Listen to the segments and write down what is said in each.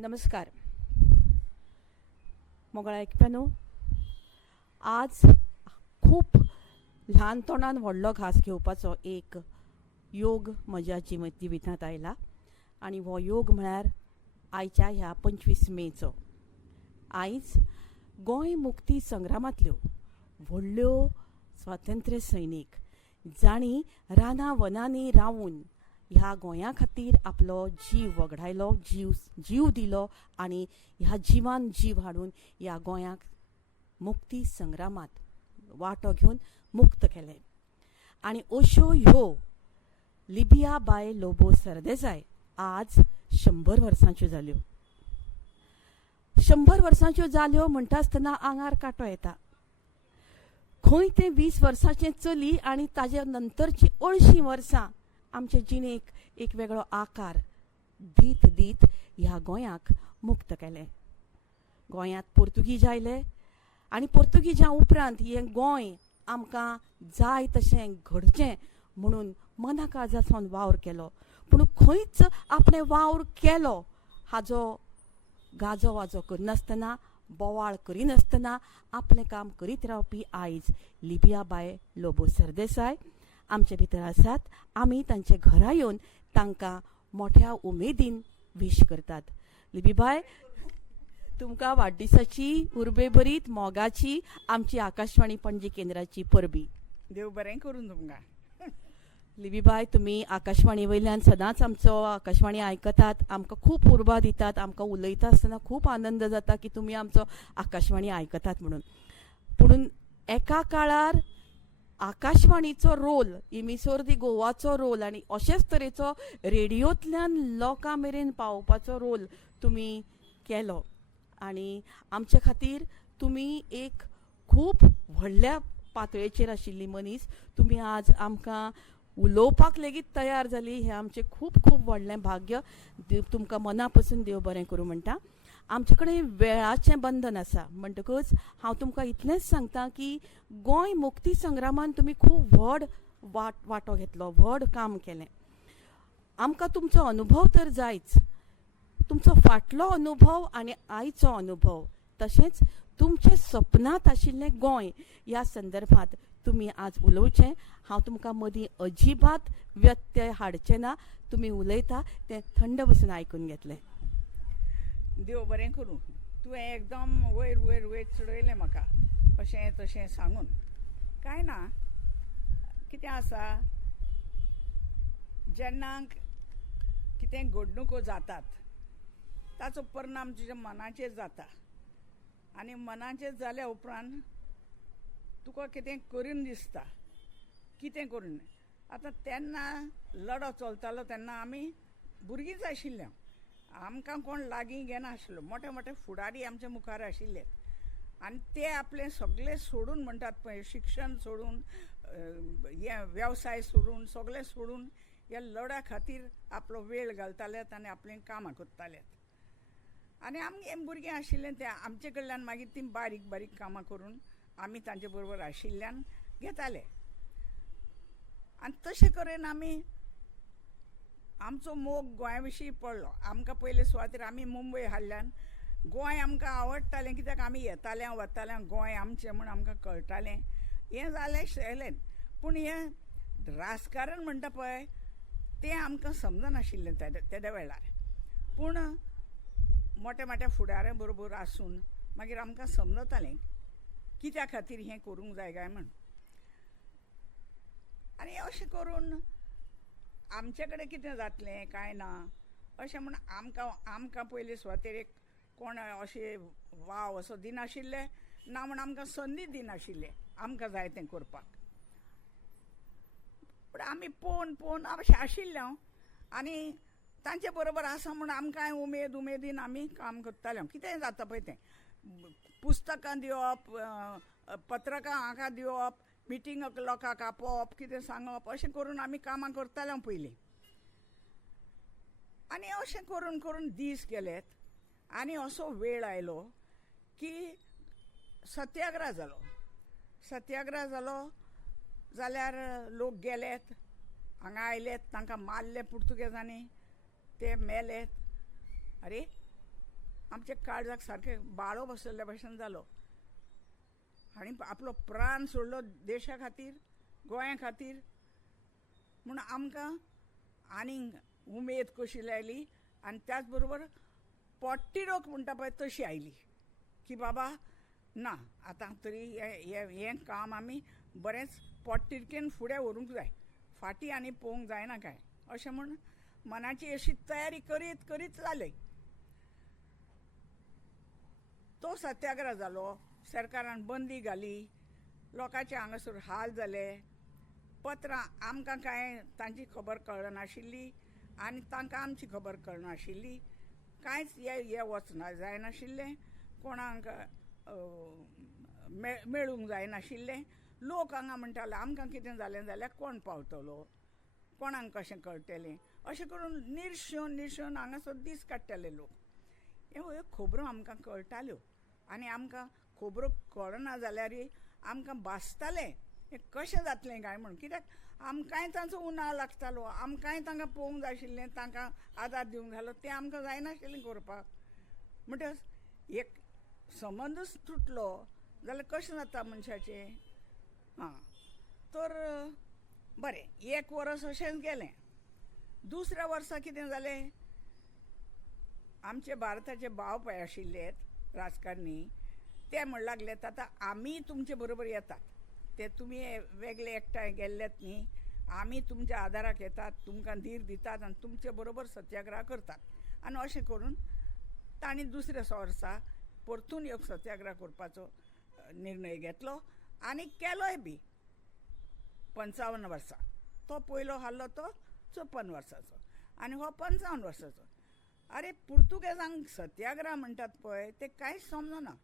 नमस्कार. मोगळा ऐकप्यानो, आज खूप ल्हान तोंडान व्हडलो घास घेवपाचो एक योग म्हज्या जिवितांत आयला आनी हो योग म्हळ्यार आयच्या ह्या 25 मेचो. आयज गोंय मुक्ती संग्रामांतल्यो व्हडल्यो स्वातंत्र्य सैनीक जाणी रानां वनांनी रावून ह्या गोंया खातीर आपलो जीव वगडायलो, जीव दिलो आनी ह्या जिवान जीव हाडून ह्या गोंयाक मुक्ती संग्रामांत वांटो घेवन मुक्त केलें. आनी अश्यो ह्यो लिबिया बाय लोबो सरदेसाय आज 100 वर्सांच्यो जाल्यो. 100 वर्सांच्यो जाल्यो म्हणटा आसतना आंगार कांटो येता. खंय तें 20 वर्सांचें चली आनी ताजे नंतरची 80 वर्सां आमचे जिणेक एक वेगळो आकार दीत दीत ह्या गोंयाक मुक्त केलें. गोंयांत पोर्तुगीज आयले आनी पोर्तुगीजां उपरांत हें गोंय आमकां जाय तशें घडचें म्हणून मनाकाळजासावन वावर केलो. पूण खंयच आपणें वावर केलो हाजो गाजो वाजो करनासतना, बोवाळ करिनासतना आपलें काम करीत रावपी आयज लिबिया बाय लोबो सरदेसाय आमचे भितर आसात. आमी तांचे घरा येवन तांकां मोठ्या उमेदीन विश करतात. लिबीबाय, तुमकां वाडदिसाची उर्बेभरीत मोगाची आमची आकाशवाणी पणजी केंद्राची परबी. देव बरें करून तुमकां. लिबीबाय, तुमी आकाशवाणी वयल्यान सदांच आमचो आकाशवाणी आयकतात, आमकां खूब उर्बा दितात. आमकां उलयता आसतना खूब आनंद जाता की तुमी आमचो आकाशवाणी आयकतात म्हणून. पूण एका काळार आकाशवाणीचो रोल, इमिसोर दी गोवाचो रोल आनी अशेच तरेचो रेडिओंतल्यान लोकां मेरेन पावोवपाचो रोल तुमी केलो. आनी आमचे खातीर तुमी एक खूब व्हडल्या पातळेचेर आशिल्ली मनीस. तुमी आज आमकां उलोवपाक लेगीत तयार जाली हें आमचें खूब खूब व्हडलें भाग्य. तुमकां मना पासून देव बरें करूं म्हणटा. आमचे कडेन वेळाचें बंधन आसा म्हणटकच हांव तुमकां इतलेंच सांगतां की गोंय मुक्ती संग्रामान तुमी खूब व्हड वांटो घेतलो, व्हड काम केलें. आमकां तुमचो अनुभव तर जायच, तुमचो फाटलो अनुभव आनी आयचो अनुभव, तशेंच तुमचें सपनांत आशिल्लें गोंय ह्या संदर्भांत तुमी आज उलोवचें. हांव तुमकां मदीं अजिबात व्यत्यय हाडचें ना. तुमी उलयता तें थंड बसून आयकून घेतलें. देव बरें करूं. तुवें एकदम वयर वयर वयर चडयलें म्हाका अशें तशें सांगून. कांय ना, कितें आसा, जेन्ना कितें घडणुको जातात ताचो परिणाम तुज्या मनाचेर जाता आनी मनाचेर जाल्या उपरांत तुका कितें करीन दिसता, कितें करून. आतां तेन्ना लडो चलतालो तेन्ना आमी भुरगींच आशिल्लीं. आमकां कोण लागीं घेना आशिल्लो. मोठे मोठे फुडारी आमचे मुखार आशिल्ले आनी ते आपलें सगळें सोडून, म्हणटात पळय, शिक्षण सोडून, हें वेवसाय सोडून, सगळें सोडून ह्या लड्या खातीर आपलो वेळ घालतालेत आनी आपलें कामां करतालेत. आनी आमगे भुरगीं आशिल्लें तें आमचे कडल्यान मागीर तीं बारीक बारीक कामां करून आमी तांचे बरोबर आशिल्ल्यान घेताले. आनी तशें करून आमी आमचो मोग गोंया विशीं पडलो. आमकां पयले सुवातेर आमी मुंबय हाडल्यान गोंय आमकां आवडटालें, कित्याक आमी येतालें वतालें, गोंय आमचें म्हूण आमकां कळटालें. हें जालें शेलें. पूण हें राजकारण म्हणटा पळय तें आमकां समजनाशिल्लें तेद्या वेळार. पूण मोठ्या मोठ्या फुडाऱ्यां बरोबर आसून मागीर आमकां समजतालें कित्या खातीर हें करूंक जाय काय म्हण. आनी अशें करून आमचे कडेन कितें जातलें कांय ना अशें म्हण आमकां पयले सुवातेर एक कोण अशें वाव असो दिनाशिल्ले ना, म्हण आमकां संदी दिनाशिल्ले आमकां जाय तें करपाक. पूण आमी पळोवन अशें आशिल्लें आनी तांचे बरोबर आसा म्हूण आमकांय उमेदीन आमी काम करतालें. कितें जाता पळय तें पुस्तकां दिवप, पत्रकां हाका दिवप, मिटिंगाक लोकांक आपोवप, कितें सांगप, अशें करून आमी कामां करतालें पयलीं. आनी अशें करून करून दीस गेलेत आनी असो वेळ आयलो की सत्याग्रह जालो. जाल्यार लोक गेलेत, हांगा आयलेत, तांकां मारले पुर्तुगेजांनी, ते मेलेत. अरे आमचे काळजाक सारके बाळो बसयल्ल्या भशेन जालो आनी आपलो प्राण सोडलो देशा खातीर गोंया खातीर म्हूण आमकां आनीक उमेद कशी लायली आनी त्याच बरोबर पोट्टिरोक म्हणटा पळय तशी आयली की बाबा ना आतां तरी हें काम आमी बरेंच पोट्टिरकेन फुडें व्हरूंक जाय फाटीं आनी पळोवंक जायना काय अशें म्हूण मनाची अशी तयारी करीत करीत जाली तो सत्याग्रह जालो सरकारान बंदी घाली लोकांचे हांगासर हाल जाले पत्रां आमकां कांय तांची खबर कळनाशिल्ली आनी तांकां आमची खबर कळनाशिल्ली कांयच हे वचना जायनाशिल्लें कोणाक मेळूंक जायनाशिल्लें लोक हांगा म्हणटाले आमकां कितें जालें जाल्यार कोण पावतलो कोणाक कशें कळटलें अशें करून निर्शोन हांगासर दीस काडटाले लोक ह्यो खबरो आमकां कळटाल्यो आनी आमकां खबरो कळना जाल्यारय आमकां भासतालें हें कशें जातलें काय म्हूण कित्याक आमकांय तांचो उणाव लागतालो आमकांय तांकां पळोवंक जाय आशिल्लें तांकां आदार दिवंक जालो तें आमकां जायनाशिल्लें करपाक म्हणटच एक संबंदूच तुटलो जाल्यार कशें जाता मनशाचें हां तर बरें एक वर्स अशेंच गेलें दुसऱ्या वर्सा कितें जालें आमचे भारताचे भाव पळय आशिल्ले राजकारणी ते म्हण लागलेत आतां आमी तुमचे बरोबर येतात ते तुमी वेगळे एकठांय गेल्लेत न्ही आमी तुमच्या आदाराक येतात तुमकां धीर दितात आनी तुमचे बरोबर सत्याग्रह करतात आनी अशें करून तांणी दुसऱ्या वर्सा परतून एक सत्याग्रह करपाचो निर्णय घेतलो आनी केलोय बी 55 वर्सां तो पयलो हाल्लो तो 54 वर्साचो आनी हो 55 वर्साचो अरे पुर्तुगेजांक सत्याग्रह म्हणटात पळय ते कांयच समजना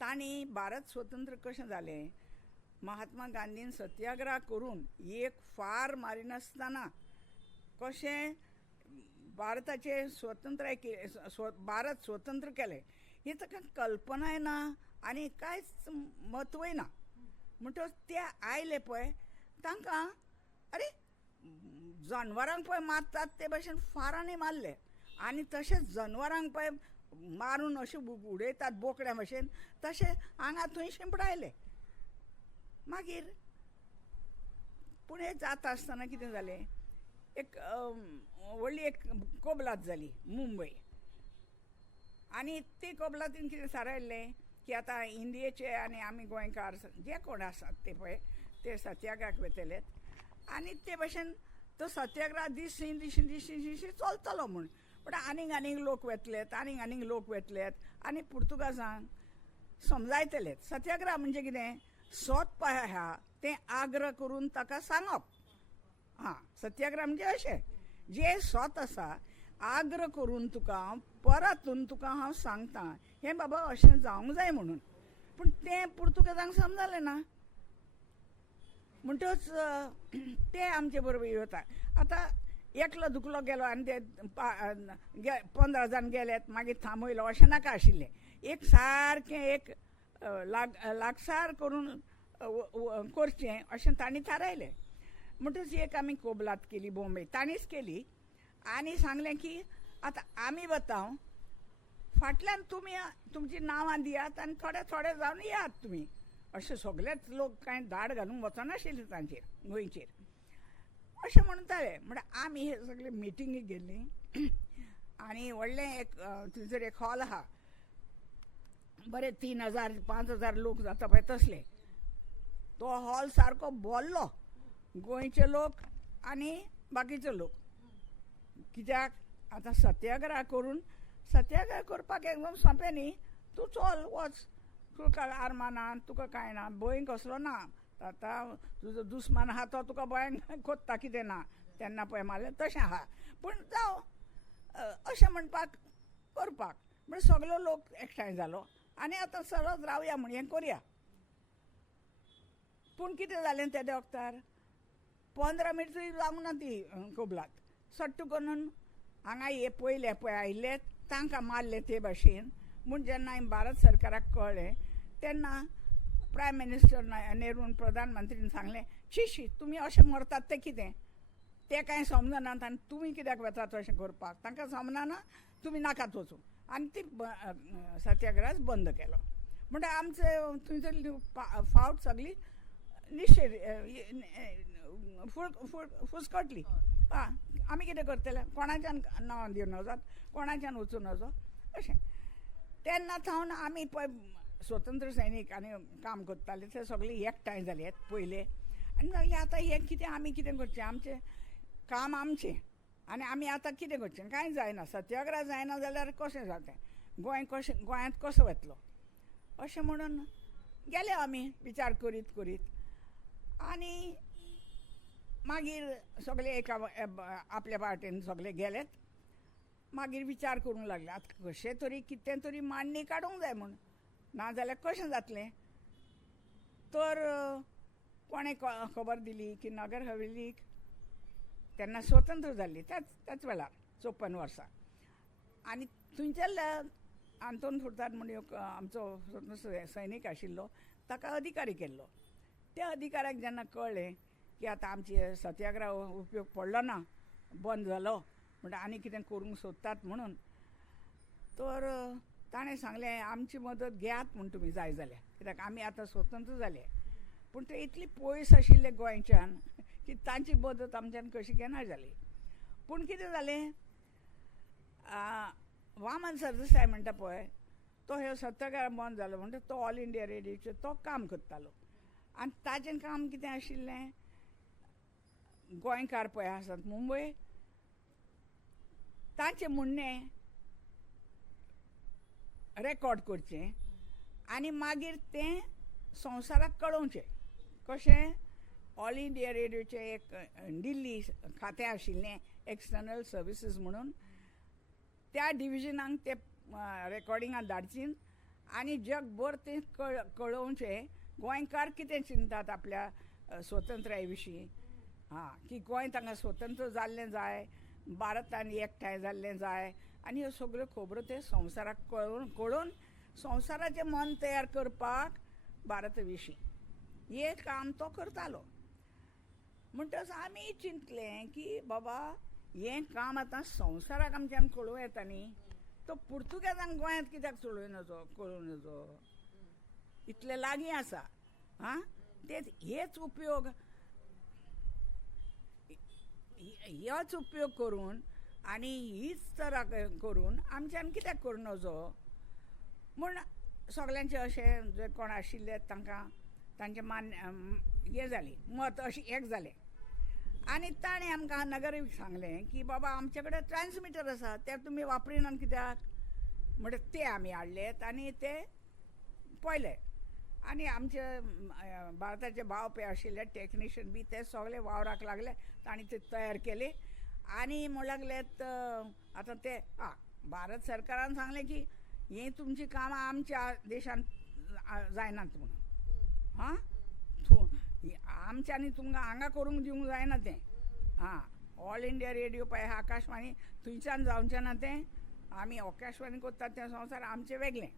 तांणी भारत स्वतंत्र कशें जालें महात्मा गांधीन सत्याग्रह करून एक फार मारिनासतना कशें भारताचे स्वतंत्र भारत स्वतंत्र केलें ही ताका कल्पनाय ना आनी कांयच म्हत्वय ना म्हणटच ते आयले पळय तांकां अरे जनवरांक पळय मारतात ते भशेन फारांनी मारले आनी तशेंच जनवरांक पळय मारून अशें उडयतात बोकड्या भशेन तशें हांगा थंय शिंपडायले मागीर पूण हें जाता आसतना कितें जालें एक व्हडली एक कबलात जाली मुंबय आनी ती कबलातीन कितें थारायल्लें की आतां इंडियेचे आनी आमी गोंयकार जे कोण आसात ते पळय ते सत्याग्रहाक वतलेत आनी ते भशेन तो सत्याग्रह दिशी चलतलो म्हूण पूण आनीक लोक वतलेत आनीक लोक वतलेत आनी पुर्तुगाजांक समजायतलेत सत्याग्रह म्हणजे कितें सोत पळय आहा तें आग्रह करून ताका सांगप हां सत्याग्रह म्हणजे अशें जे सोत आसा आग्रह करून तुका परतून तुका हांव सांगतां हें बाबा अशें जावंक जाय म्हणून पूण तें पुर्तुगेजांक समजलें ना म्हणटच ते आमचे बरोबर येता आतां एकलो दुखलो गेलो आनी ते 15 जाण गेलेत मागीर थांबयलो अशें नाका आशिल्लें एक सारकें एक लागसार करून करचें अशें तांणी थारायलें म्हणटच एक आमी कबलात केली बॉम्बे तांणीच केली आनी सांगलें की आतां आमी वतां फाटल्यान तुमी तुमचीं नांवां दियात आनी थोडे जावन येयात तुमी अशें सगळेच लोक कांय धाड घालूंक वचनाशिल्ले तांचेर गोंयचेर अशें म्हणटाले म्हणल्यार आमी हे सगळे मिटिंगेक गेल्लीं आनी व्हडलें एक थंयसर एक हॉल आहा बरे 3000-5000 लोक जाता पळय तसले तो हॉल सारको भरलो गोंयचे लोक आनी बाकीचे लोक कित्याक आतां सत्याग्रह करून सत्याग्रह करपाक एकदम सोंपें न्ही तूं चल वच तुका आरमाना तुका कांय ना भंय कसलो ना आतां तुजो दुस्मान आहा तो तुका भंय कोत्ता कितें ना तेन्ना पळय मारलें तशें आहा पूण जावं अशें म्हणपाक करपाक म्हणजे सगळो लोक एकठांय जालो आनी आतां सरत रावया म्हण हें करया पूण कितें जालें ते वक्तार 15 मिनट जावंक ना ती कबलात सट्ट करून हांगा हे पयले पळय आयिल्ले तांकां मारले ते भाशेन म्हूण जेन्ना भारत सरकाराक कळ्ळें तेन्ना प्रायम मिनिस्टर नेरून प्रधानमंत्रीन सांगलें शी तुमी अशें मरतात तें कितें तें कांय समजनात आनी तुमी कित्याक वतात अशें करपाक तांकां समजना तुमी नाकात वचूं आनी ती सत्याग्रह बंद केलो. म्हणजे आमचे थंयसर फावट सगळी निश्चित फुसकटली. आमी कितें करतले, कोणाच्यान नांव दिवन वचत, कोणाच्यान वचून वचत अशें. तेन्ना थावन आमी पळय स्वतंत्र सैनीक आनी काम करताले ते सगळे एकठांय जाले पयले. आनी लागले आतां हें कितें, आमी कितें करचें, आमचें काम आमचें आनी आमी आतां कितें करचें, कांय जायना. सत्याग्रह जायना जाल्यार कशें जातें, गोंयांत कसो वतलो अशें म्हणून गेले आमी विचार करीत करीत. आनी मागीर सगळे एका आपल्या पार्टेन सगळे गेलेत. मागीर विचार करूंक लागले आतां कशें तरी कितें तरी मांडणी काडूंक जाय म्हूण, नाजाल्यार कशें जातलें. तर कोणें खबर दिली की नगर हवेलीक तेन्ना स्वतंत्र जाल्ली त्याच वेळार 54 वर्सां. आनी थंयच्यान आंतोन फुर्ताद म्हणून आमचो स्वतंत्र सैनीक आशिल्लो ताका अधिकारी केल्लो. त्या अधिकाऱ्याक जेन्ना कळ्ळें की आतां आमचे सत्याग्रह उपयोग पडलो ना, बंद जालो, म्हणजे आनी कितें करूंक सोदतात म्हणून, तर ताणें सांगलें आमची मदत घेयात म्हूण तुमी जाय जाल्यार, कित्याक आमी आतां स्वतंत्र जाले. पूण ते इतली पयस आशिल्ले गोंयच्यान की तांची मदत आमच्यान कशी केन्ना जाली. पूण कितें जालें, वामन सरदेसाय म्हणटा पळय तो ह्यो सत्याग्रह बंद जालो म्हणटा तो ऑल इंडिया रेडिओचेर तो काम करतालो. आनी ताचें काम कितें आशिल्लें, गोंयकार पळय आसात मुंबय तांचें म्हणणें रेकॉर्ड करचें आनी मागीर तें संवसाराक कळोवचें. कशें, ऑल इंडिया रेडिओचें एक दिल्ली खातें आशिल्लें एक्सटर्नल सर्विसीस म्हणून, त्या डिविजनाक ते रेकॉर्डिंगां धाडचीन आनी जगभर तें कळोवचें गोंयकार कितें चिंतात आपल्या स्वतंत्राये विशीं. की गोंय तांकां स्वतंत्र जाल्लें जाय, भारतान एकठांय जाल्लें जाय, आनी ह्यो सगळ्यो खबरो ते संवसाराक कळोवन संवसाराचें मन तयार करपाक भारता विशीं हें काम तो करतालो. म्हणटच आमी चिंतलें की बाबा हें काम आतां संवसाराक आमच्यान कळूं येता न्ही, तो पुर्तुगेजांक गोंयांत कित्याक कळूं नजो, इतलें लागीं आसा. हेच उपयोग करून आनी हीच तरा करून आमच्यान कित्याक करूं नजो म्हूण सगळ्यांचें अशें जे कोण आशिल्ले तांकां तांचें हें जाली, मत अशें एक जालें. आनी ताणें आमकां नगरीक सांगलें की बाबा आमचे कडेन ट्रान्समिटर आसा ते तुमी वापरिनात कित्याक, म्हणजे ते आमी हाडलेत आनी ते पळयले. आनी आमचे भारताचे भाव पळय आशिल्ले टॅक्निशियन बी ते सगळे वावराक लागले, तांणी ते तयार केले. आनी म्हणूंक लागलेत आतां ते भारत सरकारान सांगलें की हें तुमचीं कामां आमच्या देशांत जायनात म्हणून. आमच्यांनी तुमकां हांगा करूंक दिवंक जायना तें. ऑल इंडिया रेडिओ पळय आकाशवाणी थंयच्यान जावचें ना तें, आमी आकाशवाणी करतात तें संवसार आमचें वेगळें.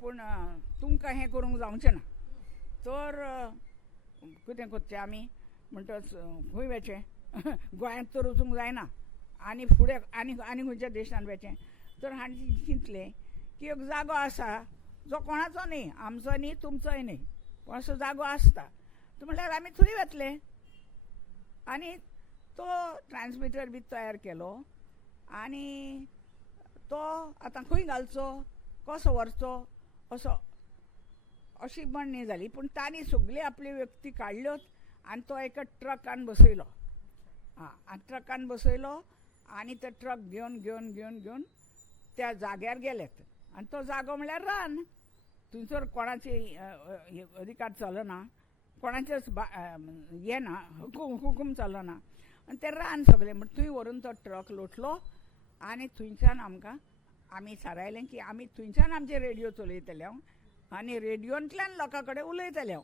पूण तुमकां हें करूंक जावचें ना. तर कितें करचें आमी, म्हणटच खंय वचें, गोंयांत तर वचूंक जायना आनी फुडें आनी खंयच्या देशांत वचें. तर हांवें चिंतलें की एक जागो आसा जो कोणाचो न्ही, आमचो न्ही तुमचोय न्ही, पूण असो जागो आसता. तो म्हणल्यार आमी थंय वतले. आनी तो ट्रान्समिटर बी तयार केलो आनी तो आतां खंय घालचो, कसो व्हरचो अशी म्हणणी जाली. पूण तांणी सगळी आपल्यो व्यक्ती काडल्योत आनी तो एका ट्रकान बसयलो. ट्रकान बसयलो आनी तो ट्रक घेवन त्या जाग्यार गेलेत. आनी तो जागो म्हळ्यार रान. थंयसर कोणाचे अधिकार चलना, कोणाचेच हें ना, हुकूम चलना. आनी तें रान सगळें. म्हणटा थंय व्हरून तो ट्रक लोटलो आनी थंयच्यान आमी थारायलें की आमी थंयच्यान आमचे रेडिओ चलयतले आनी रेडिओंतल्यान लोकां कडेन उलयतले.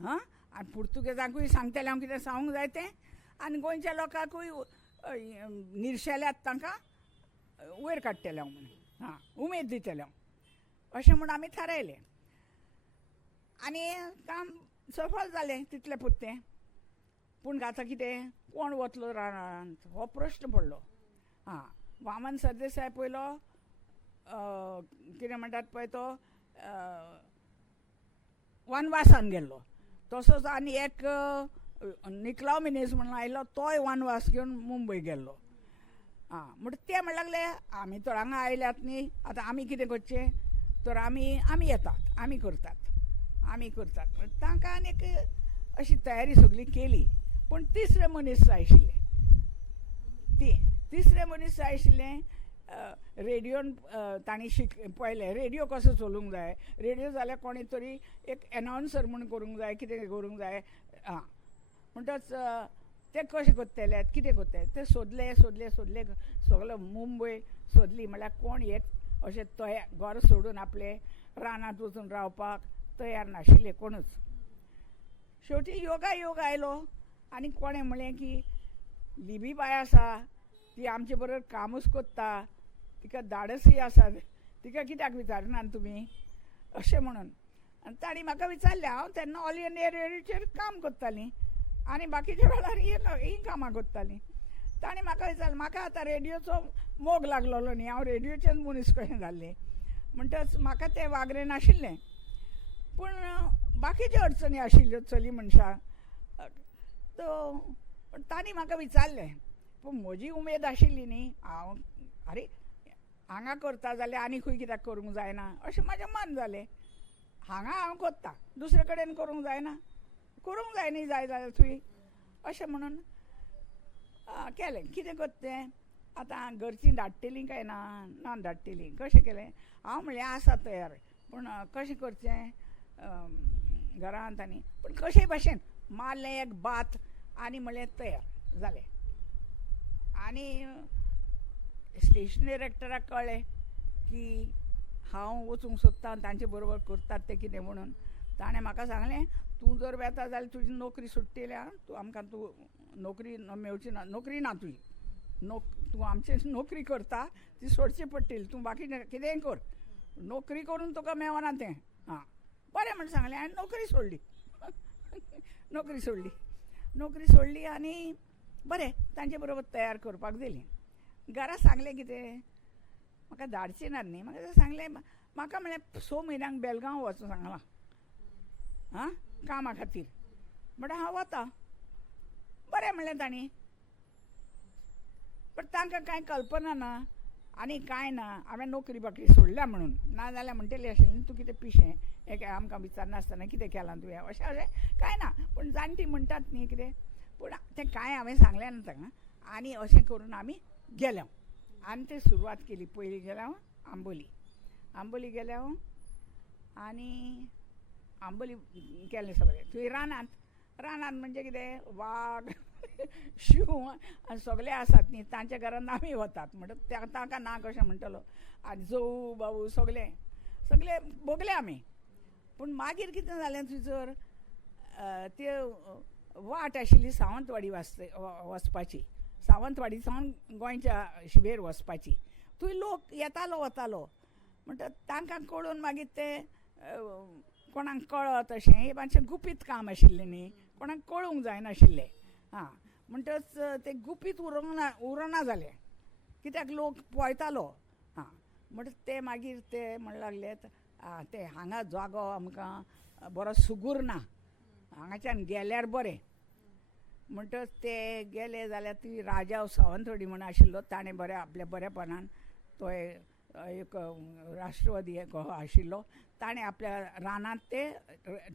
आनी पुर्तुगेजांकूय सांगतले हांव कितें सांगूंक जाय तें, आनी गोंयच्या लोकांकूय निर्शेल्यात तांकां वयर काडटले हांव म्हणून, उमेद दितले हांव अशें म्हूण आमी थारायलें. आनी काम सफल जालें तितलें पुरतें. पूण आतां कितें, कोण वतलो रानांत हो प्रश्न पडलो. वामन सरदेसाय पयलो कितें म्हणटात पळय तो वनवासान गेल्लो. तसोच आनी एक निकलाव मिनेज म्हणून आयलो, तोय वनवास घेवन मुंबय गेल्लो. म्हणटा ते म्हणूंक लागले आमी तर हांगा आयल्यात न्ही, आतां आमी कितें करचें, तर आमी येतात, आमी करतात. तांकां आनीक अशी तयारी सगळी केली. पूण तिसरे मनीस जाय आशिल्ले. तिसरे मनीस जाय आशिल्लें. रेडिओन तांणी पळयलें रेडिओ कसो चलोवंक जाय, रेडिओ जाल्यार कोणी तरी एक एनावन्सर म्हूण करूंक जाय, कितें करूंक जाय. म्हणटच ते कशें करतले, कितें करतले ते सोदले सगळो मुंबय सोदली. म्हळ्यार कोण एक अशें तयार घर सोडून आपले रानांत वचून रावपाक तयार नाशिल्ले कोणूच. शेवटी योग आयलो आनी कोणें म्हणलें की लिबीबाय आसा ती आमचे बरोबर कामूच कोत्ता, तिका धाडसय आसा, तिका कित्याक विचारना तुमी अशें म्हणून. आनी ताणी म्हाका विचारलें. हांव तेन्ना ऑल इंडिया रेडिओचेर काम करतालीं आनी बाकीच्या वेळार ही कामां करतालीं. ताणी म्हाका विचारलें, म्हाका आतां रेडिओचो मोग लागलेलो न्ही, हांव रेडिओचेच मनीस कशें जाल्लें. म्हणटच म्हाका तें वागरें नाशिल्लें. पूण बाकीच्यो अडचणी आशिल्ल्यो चली मनशाक. पूण ताणी म्हाका विचारलें. पूण म्हजी उमेद आशिल्ली न्ही, हांव आरे हांगा करता जाल्यार आनी खंय कित्याक करूंक जायना अशें म्हाजें मन जालें. हांगा हांव कोत्ता, दुसरे कडेन करूंक जायना, करूंक जाय न्ही जाय जाल्यार थंय अशें म्हणून केलें. कितें करतें आतां घरचीं धाडटलीं काय ना धाडटलीं कशें केलें. हांव म्हणलें आसा तयार, पूण कशें करचें घरांत आनी पूण कशे भाशेन मारलें एक बात आनी म्हणलें तयार जालें. आनी स्टेशन डिरेक्टराक कळ्ळें की हांव वचूंक सोदतां, तांचे बरोबर करतात ते कितें म्हणून. ताणें म्हाका सांगलें तूं जर वेता जाल्यार तुजी नोकरी सुट्टेली, तूं आमकां नोकरी मेळची ना, नोकरी ना तुजी, तूं आमची नोकरी करता ती सोडची पडटली, तूं बाकी कितेंय कर, नोकरी करून तुका मेळना तें. बरें म्हण सांगलें आनी नोकरी सोडली आनी बरें तांचे बरोबर तयार करपाक दिली. घरा सांगलें कितें म्हाका धाडचें ना न्ही, म्हाका सांगलें म्हाका म्हणलें 6 म्हयन्यांक बेलगांव वचूं सांगलां कामा खातीर. म्हणटा हांव वता. बरें म्हणलें तांणी. पण तांकां कांय कल्पना ना आनी कांय ना, हांवें नोकरी बाकी सोडल्या म्हणून. नाजाल्यार म्हणटली आशिल्ली तूं कितें पिशें एक आमकां विचारनासतना कितें केलां तुवें अशें कांय ना. पूण जाणटी म्हणटात न्ही कितें, पूण तें कांय हांवें सांगलें ना तांकां. आनी अशें करून आमी गेल्या आनी ती सुरवात केली. पयलीं गेल्या आंबोली गेल्या आनी आंबोली केलें सगळें. थंय रानांत म्हणजे कितें वाग शिव आनी सगळे आसात न्ही, तांच्या घरांत आमी वतात. म्हणटा तांकां ना कशें म्हणटलो. आनी जवू बाबू सगळे भोगले आमी. पूण मागीर कितें जालें थंयसर ते वाट आशिल्ली सावंतवाडी वचपाची, सावंतवाडी सावन गोंयच्या शिमेर वचपाची. थंय लोक येतालो वतालो. म्हणटा तांकां कळून मागीर ते कोणाक कळत अशें हे मातशें गुपीत काम आशिल्लें न्ही, कोणाक कळूंक जायनाशिल्लें. म्हणटच तें गुपीत उरना जालें, कित्याक लोक पळयतालो. म्हणटा ते मागीर ते म्हणूंक लागले ते हांगा जागो आमकां बरो सुगूर ना, हांगाच्यान गेल्यार बरें. म्हणटच ते गेले जाल्यार ती राजा सावंतवाडी म्हूण आशिल्लो ताणें बरें आपल्या बरेपणान तो एक राष्ट्रवादी एक आशिल्लो ताणें आपल्या रानांत ते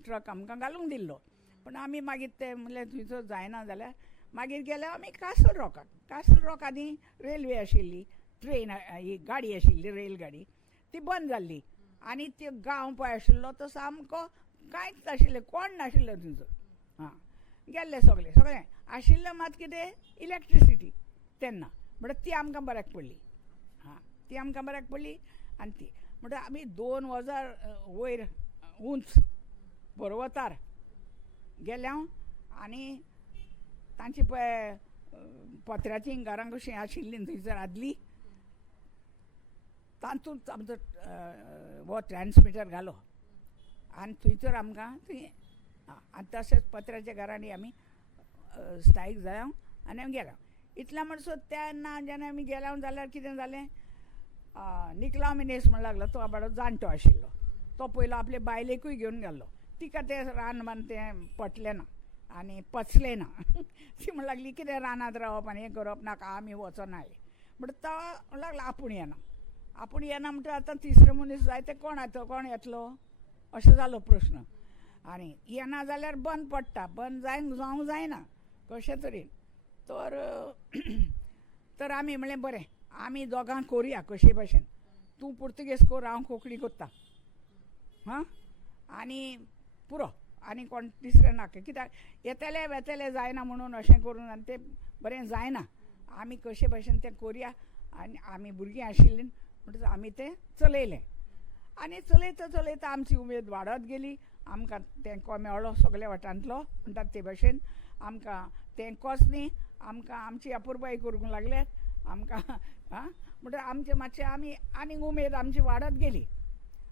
ट्रक आमकां घालूंक दिल्लो. पण आमी मागीर ते म्हणलें थंयसर जायना जाल्यार मागीर गेले आमी कासल रॉक आनी रेल्वे आशिल्ली, ट्रेन ही गाडी आशिल्ली रेल गाडी ती बंद जाल्ली. आनी तो गांव पळय आशिल्लो तो सामको कांयच नाशिल्लें, कोण नाशिल्लें थंयसर. गेल्ले सगळें आशिल्लें मात कितें इलेक्ट्रिसिटी तेन्ना. म्हणटा ती आमकां बऱ्याक पडली. आनी ती म्हणटा आमी 2 वजार वयर उंच पर्वतार गेल्या आनी तांची पळय पत्र्याचीं घरां कशीं आशिल्लीं थंयसर आदली, तातूंत आमचो हो ट्रान्समिटर घालो आनी थंयसर आमकां थंय आनी तशेंच पत्र्याच्या घरांनी आमी स्थायीक जाल्या आनी आमी गेल्या. इतल्या म्हणसर तेन्ना जेन्ना आमी गेल्या जाल्यार कितें जालें, निकलाव मिनेस म्हण लागलो, तो बाबडो जाणटो आशिल्लो, तो पयलो आपले बायलेकूय घेवन गेल्लो. तिका तें रान बान तें पटलें ना आनी पचलें ना. ती म्हण लागली कितें रानांत रावप आनी हें करप, नाका आमी वचनाय. म्हणटा तो लागलो आपूण येना म्हणटा आतां तिसरो मनीस जाय ते कोण येतलो, अशें जालो प्रश्न. आनी येना जाल्यार बंद पडटा, बंद जावंक जायना कशें तरेन. तर आमी म्हणलें बरें, आमी दोगां करुया कशे भाशेन, तूं पुर्तुगेज कर, हांव कोंकणी करता, हां, आनी पुरो, आनी कोण तिसरें नाका. कित्याक येतले वेतले जायना म्हणून अशें करून आनी तें बरें जायना. आमी कशे भाशेन तें करुया. आनी आमी भुरगीं आशिल्लीं म्हणटच आमी तें चलयलें. आनी चलयता आमची उमेद वाडत गेली. आमकां तेंको मेळ्ळो सगल्या वाठारांतलो, म्हणटात ते भाशेन आमकां तेंकोच न्ही, आमकां आमची अपुरबाय करूंक लागल्यात आमकां, आं, म्हणटा आमचें मातशें आमी आनीक उमेद आमची वाडत गेली.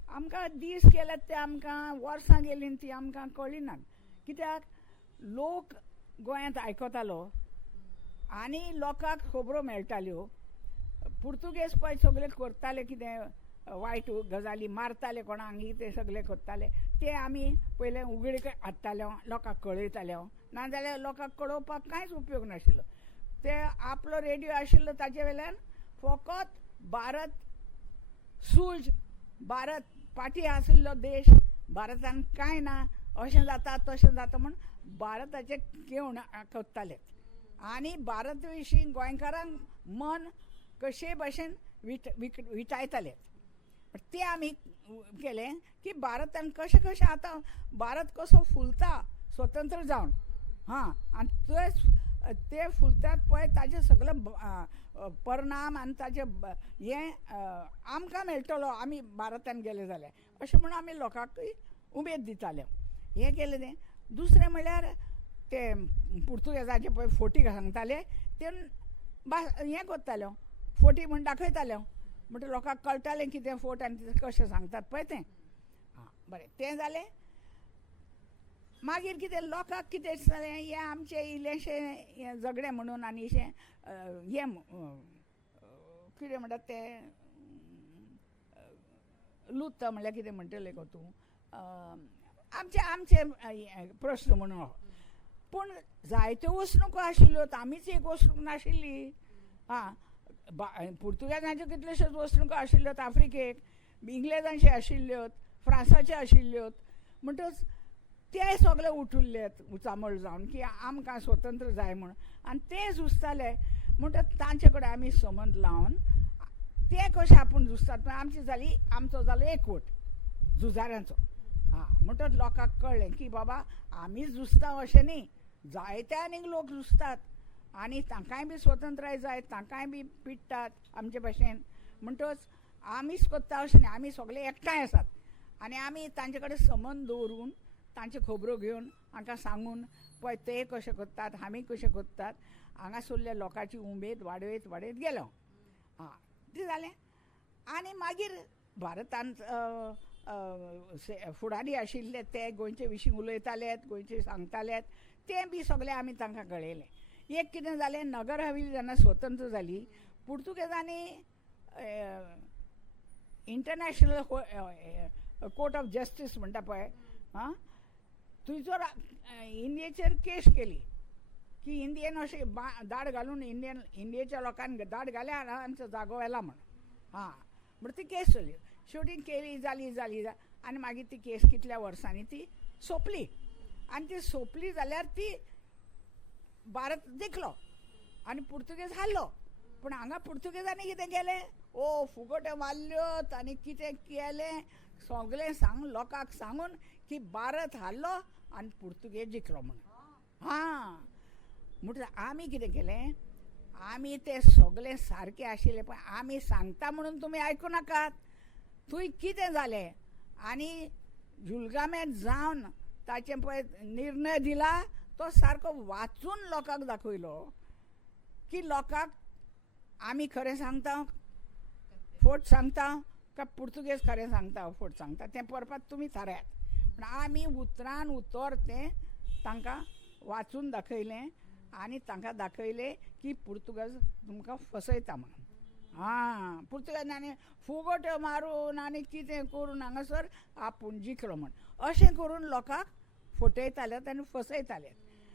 आमकां दीस गेले ते आमकां वर्सां गेलीं ती आमकां कळ्ळी नात. कित्याक लोक गोंयांत आयकतालो आनी लोकांक खबरो मेळटाल्यो. पुर्तुगेज पळय सगळे करताले कितें वायट गजाली, मारताले कोणाक ते सगळे करताले, ते आमी पयलें उगडीक हाडटाले, लोकांक कळयताले. नाजाल्यार लोकांक कळोवपाक कांयच उपयोग नाशिल्लो. ते आपलो रेडिओ आशिल्लो ताचे वयल्यान फकत भारत सूज, भारत पाठी आशिल्लो देश, भारतान कांय ना, अशें जाता तशें जाता म्हूण भारताचें केवण करताले. आनी भारत विशीं गोंयकारांक मन कशे भाशेन विटायताले. ते आमी केलें की भारतान कशें आतां भारत कसो फुलता स्वतंत्र जावन, हां, आनी ते फुलतात पळय ताजे सगळे परिणाम आनी ताजे हें आमकां मेळटलो आमी भारतान गेले जाल्यार, अशें म्हणून आमी लोकांकय उमेद दिताले. हें केलें तें. दुसरें म्हणल्यार ते पुर्तुगेजाचे पळय फोटी सांगताले ते हें करताल्यो, फोटी म्हूण दाखयताल्यो. म्हणटा लोकांक कळटालें कितें फोट आनी कशें सांगतात पळय तें. हां, बरें, तें जालें. मागीर कितें लोकांक कितें दिसतालें, हें आमचें इल्लेंशें झगडें म्हणून आनी अशें हें कितें म्हणटात तें लुत्त म्हणल्यार कितें म्हणटलें गो तूं, आमचे प्रश्न म्हणून. पूण जायत्यो वचणुको आशिल्ल्यो, आमीच एक वचणूक नाशिल्ली. आं, पुर्तुगेजांच्यो कितल्योश्योच वचणुको आशिल्ल्यो आफ्रिकेक, इंग्लेजांच्यो आशिल्ल्यो, फ्रांसाच्यो आशिल्ल्यो. म्हणटच ते सगळे उठिल्लेत उचामळ जावन की आमकां स्वतंत्र जाय म्हणून. आनी ते झुजताले म्हणटच तांचे कडेन आमी संबंद लावन ते कशे आपूण झुजतात पण आमचो जालो एकवट झुजाऱ्यांचो. हां, म्हणटच लोकांक कळ्ळें की बाबा आमी झुजता अशें न्ही, जायते आनीक लोक झुजतात आनी तांकांय बी स्वतंत्राय जाय, तांकांय बी पिडटात आमचे भाशेन. म्हणटच आमीच करता अशें न्ही, आमी सगळे एकठांय आसात आनी आमी तांचे कडेन संबंद दवरून तांच्यो खबरो घेवन हांकां सांगून पळय ते कशें करतात, आमी कशें करतात, हांगासरल्या लोकांची उमेद वाडयत गेलो. हां, तें जालें. आनी मागीर भारतांत फुडारी आशिल्ले ते गोंयचे विशीं उलयताले, गोंयचे सांगताले, तें बी सगळें आमी तांकां कळयलें. एक कितें जालें, नगर हवेली जेन्ना स्वतंत्र जाली, पुर्तुगेजांनी इंटरनॅशनल कोर्ट ऑफ जस्टीस म्हणटा पळय, हां, थंयसर इंडियेचेर केस केली की इंडियेन अशें दाड घालून इंडियेच्या लोकांनी दाड घाल्या आनी आमचो जागो व्हेला म्हण. हां, म्हणून ती केस चली, शेवटी केली जाली आनी मागीर ती केस कितल्या वर्सांनी ती सोंपली. आनी ती सोंपली जाल्यार ती भारत जिखलो आनी पुर्तुगेज हारलो. पूण हांगा पुर्तुगेजांनी कितें केलें, फुगट्यो मारल्यो आनी कितें केलें सगळें लोकांक सांगून की भारत हारलो आनी पुर्तुगेज जिखलो म्हणून. हां, म्हणटच आमी कितें केलें, आमी तें सगळें सारकें आशिल्लें पण आमी सांगता म्हणून तुमी आयकूं नाकात. थंय कितें जालें आनी जुलगामेंत जावन ताचें पळय निर्णय दिला तो सारको वाचून लोकांक दाखयलो की लोकांक आमी खरें सांगता, फोट सांगता काय पुर्तुगेज खरें सांगता फोट सांगता तें परपात तुमी थारायात. पूण आमी उतरान उतर तें तांकां वाचून दाखयलें आनी तांकां दाखयलें की पुर्तुगाज तुमकां फसयता म्हणून. पुर्तुगाजांनी फुगोट्यो मारून आनी कितें करून हांगासर आपूण जिखलो म्हण अशें करून लोकांक फटयतालेत आनी फसयताले.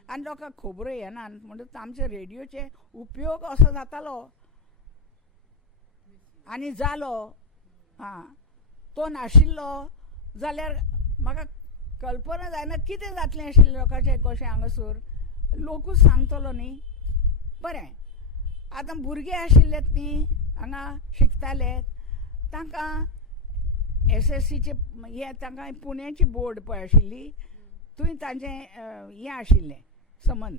आनी लोकांक खबरो येना म्हणटच आमचे रेडिओचे उपयोग असो जातालो आनी जालो. तो नाशिल्लो जाल्यार म्हाका कल्पना जायना कितें जातलें आशिल्लें लोकांचें कशें हांगासर. लोकूच सांगतलो न्ही. बरें, आतां भुरगे आशिल्लेत न्ही हांगा शिकताले तांकां SSCचे हे तांकां पुण्याची बोर्ड पळय आशिल्ली थंय तांचें हें आशिल्लें संबंद.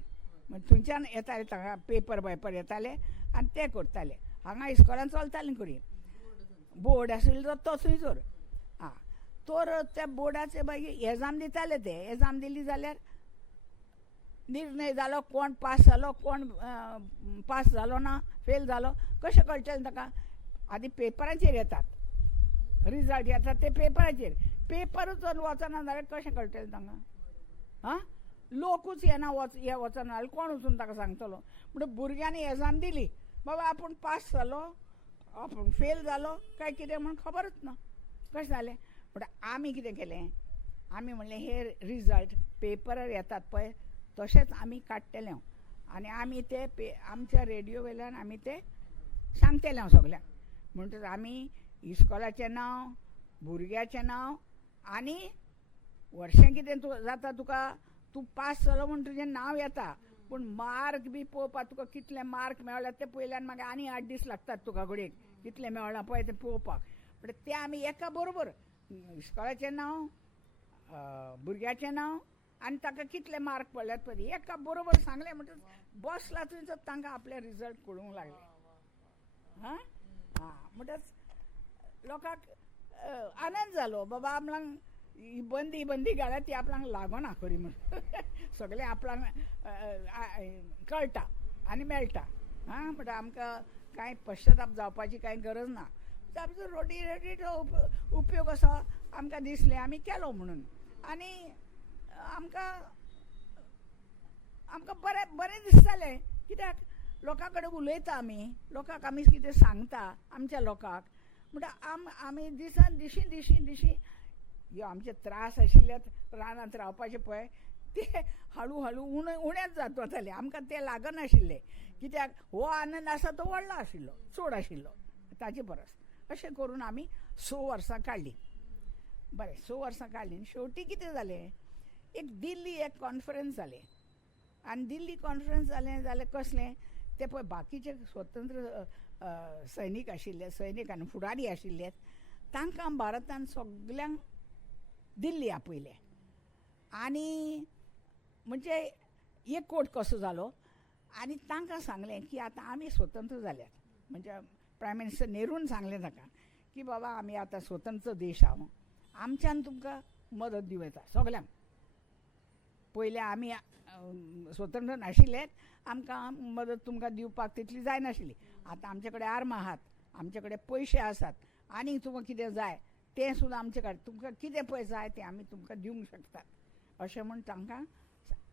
थंयच्यान येताले तांकां पेपर येताले आनी ते करताले. हांगा इस्कॉलान चलतालें खरी बोर्ड आशिल्लो तो थंयसर. तर त्या बोर्डाचे मागीर एग्जाम दिताले ते. एग्जाम दिली जाल्यार निर्णय जालो कोण पास जालो कोण पास जालो ना फेल जालो कशें कळटलें ताका. आदी पेपराचेर येतात रिजल्ट येतात ते पेपराचेर. पेपरूच वचना जाल्यार कशें कळटलें तांकां. लोकूच येना हे वचना जाल्यार कोण वचून ताका सांगतलो. म्हणून भुरग्यांनी एग्जाम दिली बाबा आपूण पास जालो आपूण फेल जालो काय कितें म्हूण खबरच ना कशें जालें. म्हणून आमी कितें केलें आमी म्हणलें हे रिजल्ट पेपरार येतात पळय तशेंच आमी काडटले आनी आमी ते आमच्या रेडिओ वयल्यान आमी ते सांगतले सगल्यांक. म्हणटच आमी इस्कॉलाचें नांव भुरग्याचें नांव आनी वर्शें कितें जाता तुका तूं पास जालो म्हूण तुजें नांव येता पूण मार्क बी पळोवपाक तुका कितले मार्क मेळ्ळे ते पयल्यान मागीर आनी 8 दीस लागतात तुका घडयेक कितले मेळ्ळा पळय ते पळोवपाक. म्हणल्यार ते आमी एका बरोबर इस्कॉलाचें नांव भुरग्याचें नांव आनी ताका कितले मार्क पडल्यात पळय एका बरोबर सांगलें म्हणटच बसला थंयच तांकां आपले रिजल्ट कळूंक लागले. म्हणटच लोकांक आनंद जालो बाबा आपणाक ही बंदी घाल्यात ती आपणाक लागना खरी म्हणून सगळें आपणाक कळटा आनी मेळटा. म्हणटा आमकां कांय पश्चाताप जावपाची कांय गरज ना. आमचो रेडिओचो उपयोग असो आमकां दिसलें आमी केलो म्हणून आनी आमकां बरें दिसतालें कित्याक लोकां कडेन उलयता आमी लोकांक आमी कितें सांगता आमच्या लोकांक. म्हणटा आमी दिसान दिशी ह्यो आमचे त्रास आशिल्लेत रानांत रावपाचे पळय ते हळू हळू उणेच जात वताले. आमकां ते लागनाशिल्ले कित्याक हो आनंद आसा तो व्हडलो आशिल्लो चड आशिल्लो ताचे परस. अशें करून आमी 6 वर्सां काडलीं. बरें 6 वर्सां काडलीं शेवटी कितें जालें एक दिल्ली एक कॉन्फरन्स जालें आनी दिल्ली कॉन्फरन्स जालें जाल्यार कसलें ते पळय बाकीचे स्वतंत्र सैनीक आशिल्ले सैनीक आनी फुडारी आशिल्ले तांकां भारतांत सगल्यांक दिल्ली आपयले आनी म्हणजे एकवट कसो जालो आनी तांकां सांगलें की आतां आमी स्वतंत्र जाल्यात. म्हणजे प्रायम मिनिस्टर नेरून सांगलें ताका की बाबा आमी आतां स्वतंत्र देश आहा आमच्यान तुमकां मदत दिवं येता सगल्यांक. पयलीं आमी स्वतंत्र नाशिल्ले आमकां मदत तुमकां दिवपाक तितली जायनाशिल्ली. आतां आमचे कडेन आर्मां आहात आमचे कडेन पयशे आसात आनी तुमकां कितें जाय तें सुद्दां आमचे कडेन तुमकां कितें पळय जाय तें आमी तुमकां दिवंक शकतात अशें म्हूण तांकां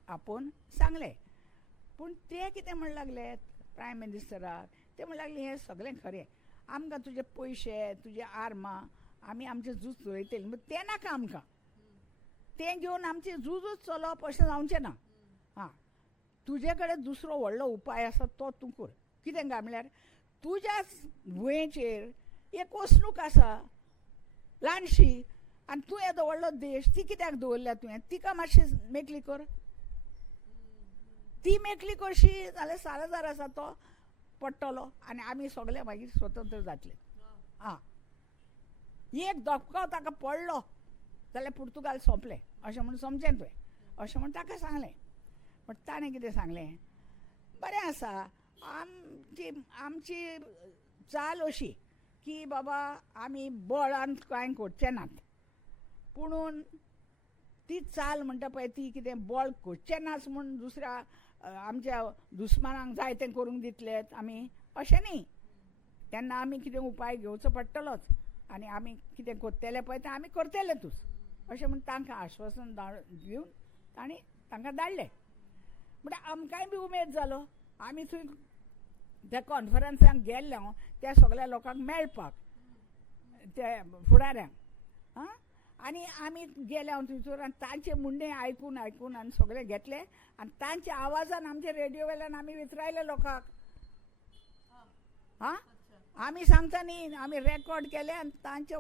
आपोवन सांगलें. पूण ते कितें म्हण लागले प्रायम मिनिस्टराक ते म्हण लागले हें सगळें खरें आमकां तुजे पयशे तुजे आर्मां आमी आमचें झूज चलयतलीं तें नाका आमकां. तें घेवन आमचें झूजूच चलोवप अशें जावचें ना. तुजे कडेन दुसरो व्हडलो उपाय आसा तो तूं कर. कितें काय म्हळ्यार तुज्याच भुंयेचेर एक वसणूक आसा ल्हानशी आनी तूं येदो व्हडलो देश ती कित्याक दवरल्या तुवें तिका मातशी मेकळी कर. ती मेकळी करशी जाल्यार 6000 आसा तो पडटलो आनी आमी सगळे मागीर स्वतंत्र जातले. एक धपको ताका पडलो जाल्यार पुर्तुगाल सोंपलें अशें म्हूण समजें तुवें अशें म्हूण ताका सांगलें. पण ताणें कितें सांगलें बरें आसा आमची चाल अशी की बाबा आमी बळान कांय करचें नात पुणून ती चाल म्हणटा पळय ती कितें बळ करचें नाच म्हूण दुसऱ्या आमच्या दुस्मानांक जाय तें करूंक दितलेत आमी अशें न्ही. तेन्ना आमी कितें उपाय घेवचो पडटलोच आनी आमी कितें करतले पळय तें आमी करतलेतूच अशें म्हूण तांकां आश्वासन दिवन तांणी तांकां धाडलें. म्हणल्यार आमकांय बी उमेद जालो. आमी थंय त्या कॉन्फरन्साक गेल्ले त्या सगळ्या लोकांक मेळपाक, त्या फुडाऱ्यांक. आनी आमी गेले थंयसर आनी तांचे मुंडे आयकून आयकून आनी सगळे घेतले आनी तांच्या आवाजान आमचे रेडिओ वेल्यान आमी विचारले लोकांक. आमी सांगता न्ही, आमी रेकॉर्ड केले आनी तांचे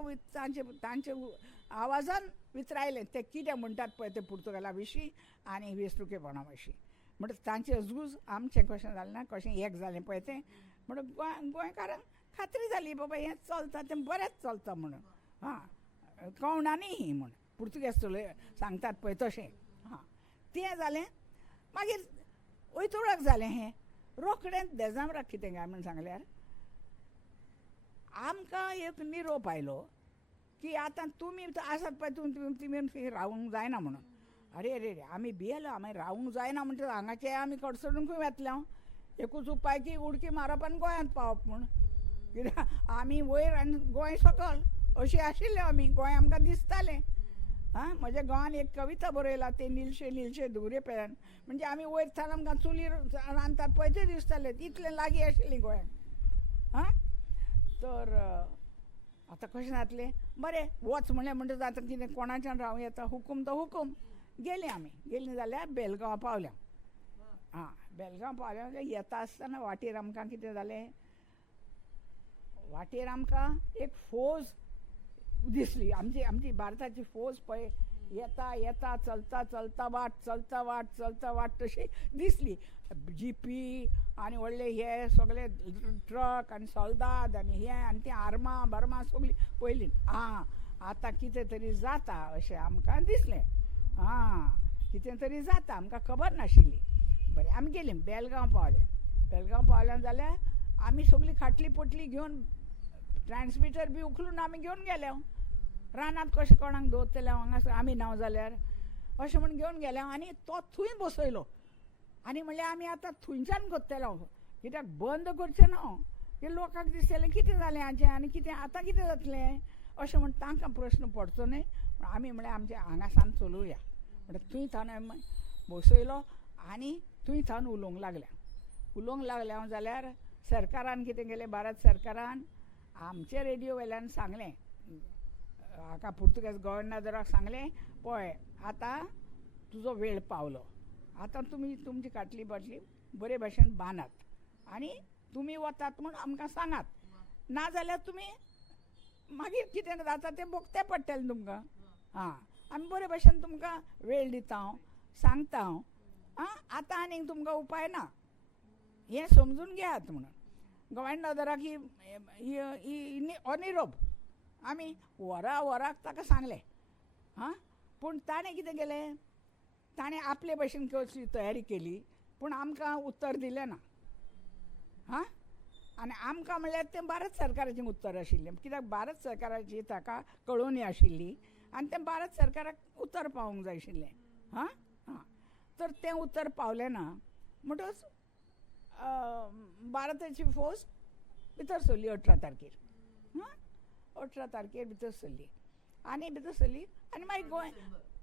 आवाजान विचारले ते कितें म्हणटात पळय ते पुर्तुगाला विशीं आनी वेंचणुकेपणा विशीं. म्हणटा तांचे अजूज आमचें कशें जालें ना, कशें एक जालें पळय तें. म्हणून गोंयकारांक खात्री जाली बाबा हें चलता तें बरेंच चलता म्हणून. कळना न्ही ही म्हण पुर्तुगेज सांगतात पळय तशें. तें जालें. मागीर वयतुळक जालें हें. रोखडेंच देजामराक कितें काय म्हण सांगल्यार आमकां एक निरोप आयलो की आतां तुमी आसात पळय तुमी रावूंक जायना म्हणून. अरे रे रे आमी भियेलो, आमी रावूंक जायना म्हणटा हांगाचे आमी कडसडूंक वेतले. एकूच उपाय की उडकी मारप आनी गोंयांत पावप म्हूण. कित्याक आमी वयर आनी गोंय सकयल अशी आशिल्ले आमी. गोंय आमकां दिसतालें. म्हज्या गांवान एक कविता बरयला ते नीलशे नीलशे धुवरे पेल्यान. म्हणजे आमी वयर थान आमकां चुलीर रांदतात पळय तें दिसतालें. इतलें लागीं आशिल्लीं गोंयांत. तर आतां कशें जातलें. बरें वच म्हणलें आतां कितें कोणाच्यान रावूं येता. हुकूम तो हुकूम. गेलीं आमी. गेलीं जाल्यार बेलगांव पावल्या. बेलगांव पावल्या येता आसतना वाटेर आमकां कितें जालें. वाटेर आमकां एक फौज दिसली. आमची भारताची फौज पळय येता येता चलता चलता वाट तशी दिसली. जीपी आनी व्हडले हे सगळे ट्रक आनी सोल्दाद आनी हे आनी ती आर्मां सगळीं पयलीं. आतां कितें तरी जाता अशें आमकां दिसलें. कितें तरी जाता आमकां खबर नाशिल्ली. बरें आमी गेलीं बेलगांव पावल्या जाल्यार आमी सगळीं खाटली पोटली घेवन ट्रान्समिटर बी उखलून आमी घेवन गेले. रानांत कशें कोणाक दवरतले हांगासर आमी नाव जाल्यार अशें म्हूण घेवन गेले. आनी तो थंय बसयलो. आनी म्हणल्यार आमी आतां थंयच्यान करतले कित्याक बंद करचें ना. की लोकांक दिसतलें कितें जालें हाचें आनी कितें आतां कितें जातलें अशें म्हूण तांकां प्रश्न पडचो न्हय. आमी म्हळ्यार आमचे हांगासान चलोवया म्हणल्यार थंय थान बसयलो आनी थंय थान उलोवंक लागल्या. जाल्यार सरकारान कितें केलें, भारत सरकारान आमचे रेडिओ वेल्यान सांगलें, हाका पुर्तुगेज गव्हर्नराक सांगलें पळय आतां तुजो वेळ पावलो. आतां तुमी तुमची खाटली बाटली बरे भशेन बांदात आनी तुमी वतात म्हूण आमकां सांगात. नाजाल्यार तुमी मागीर कितें जाता तें भोगतें पडटलें तुमकां. आमी बरे भशेन तुमकां वेळ दिता सांगता. आतां आनीक तुमकां उपाय ना हें समजून घेयात म्हणून. गव्हर्नराक ही अनिरोप आमी वराक ताका सांगलें. पूण ताणें कितें केलें, ताणें आपले भशेन कसली तयारी केली पूण आमकां उत्तर दिलें ना. आनी आमकां म्हणल्यार तें भारत सरकाराचें उत्तर आशिल्लें. कित्याक भारत सरकाराची ताका कळोवणी आशिल्ली आनी तें भारत सरकाराक उत्तर पावोवंक जाय आशिल्लें. तर तें उत्तर पावलें ना म्हणटच भारताची फौज भितर सरली 18 तारखेर. 18 तारखेर भितर सरली आनी मागीर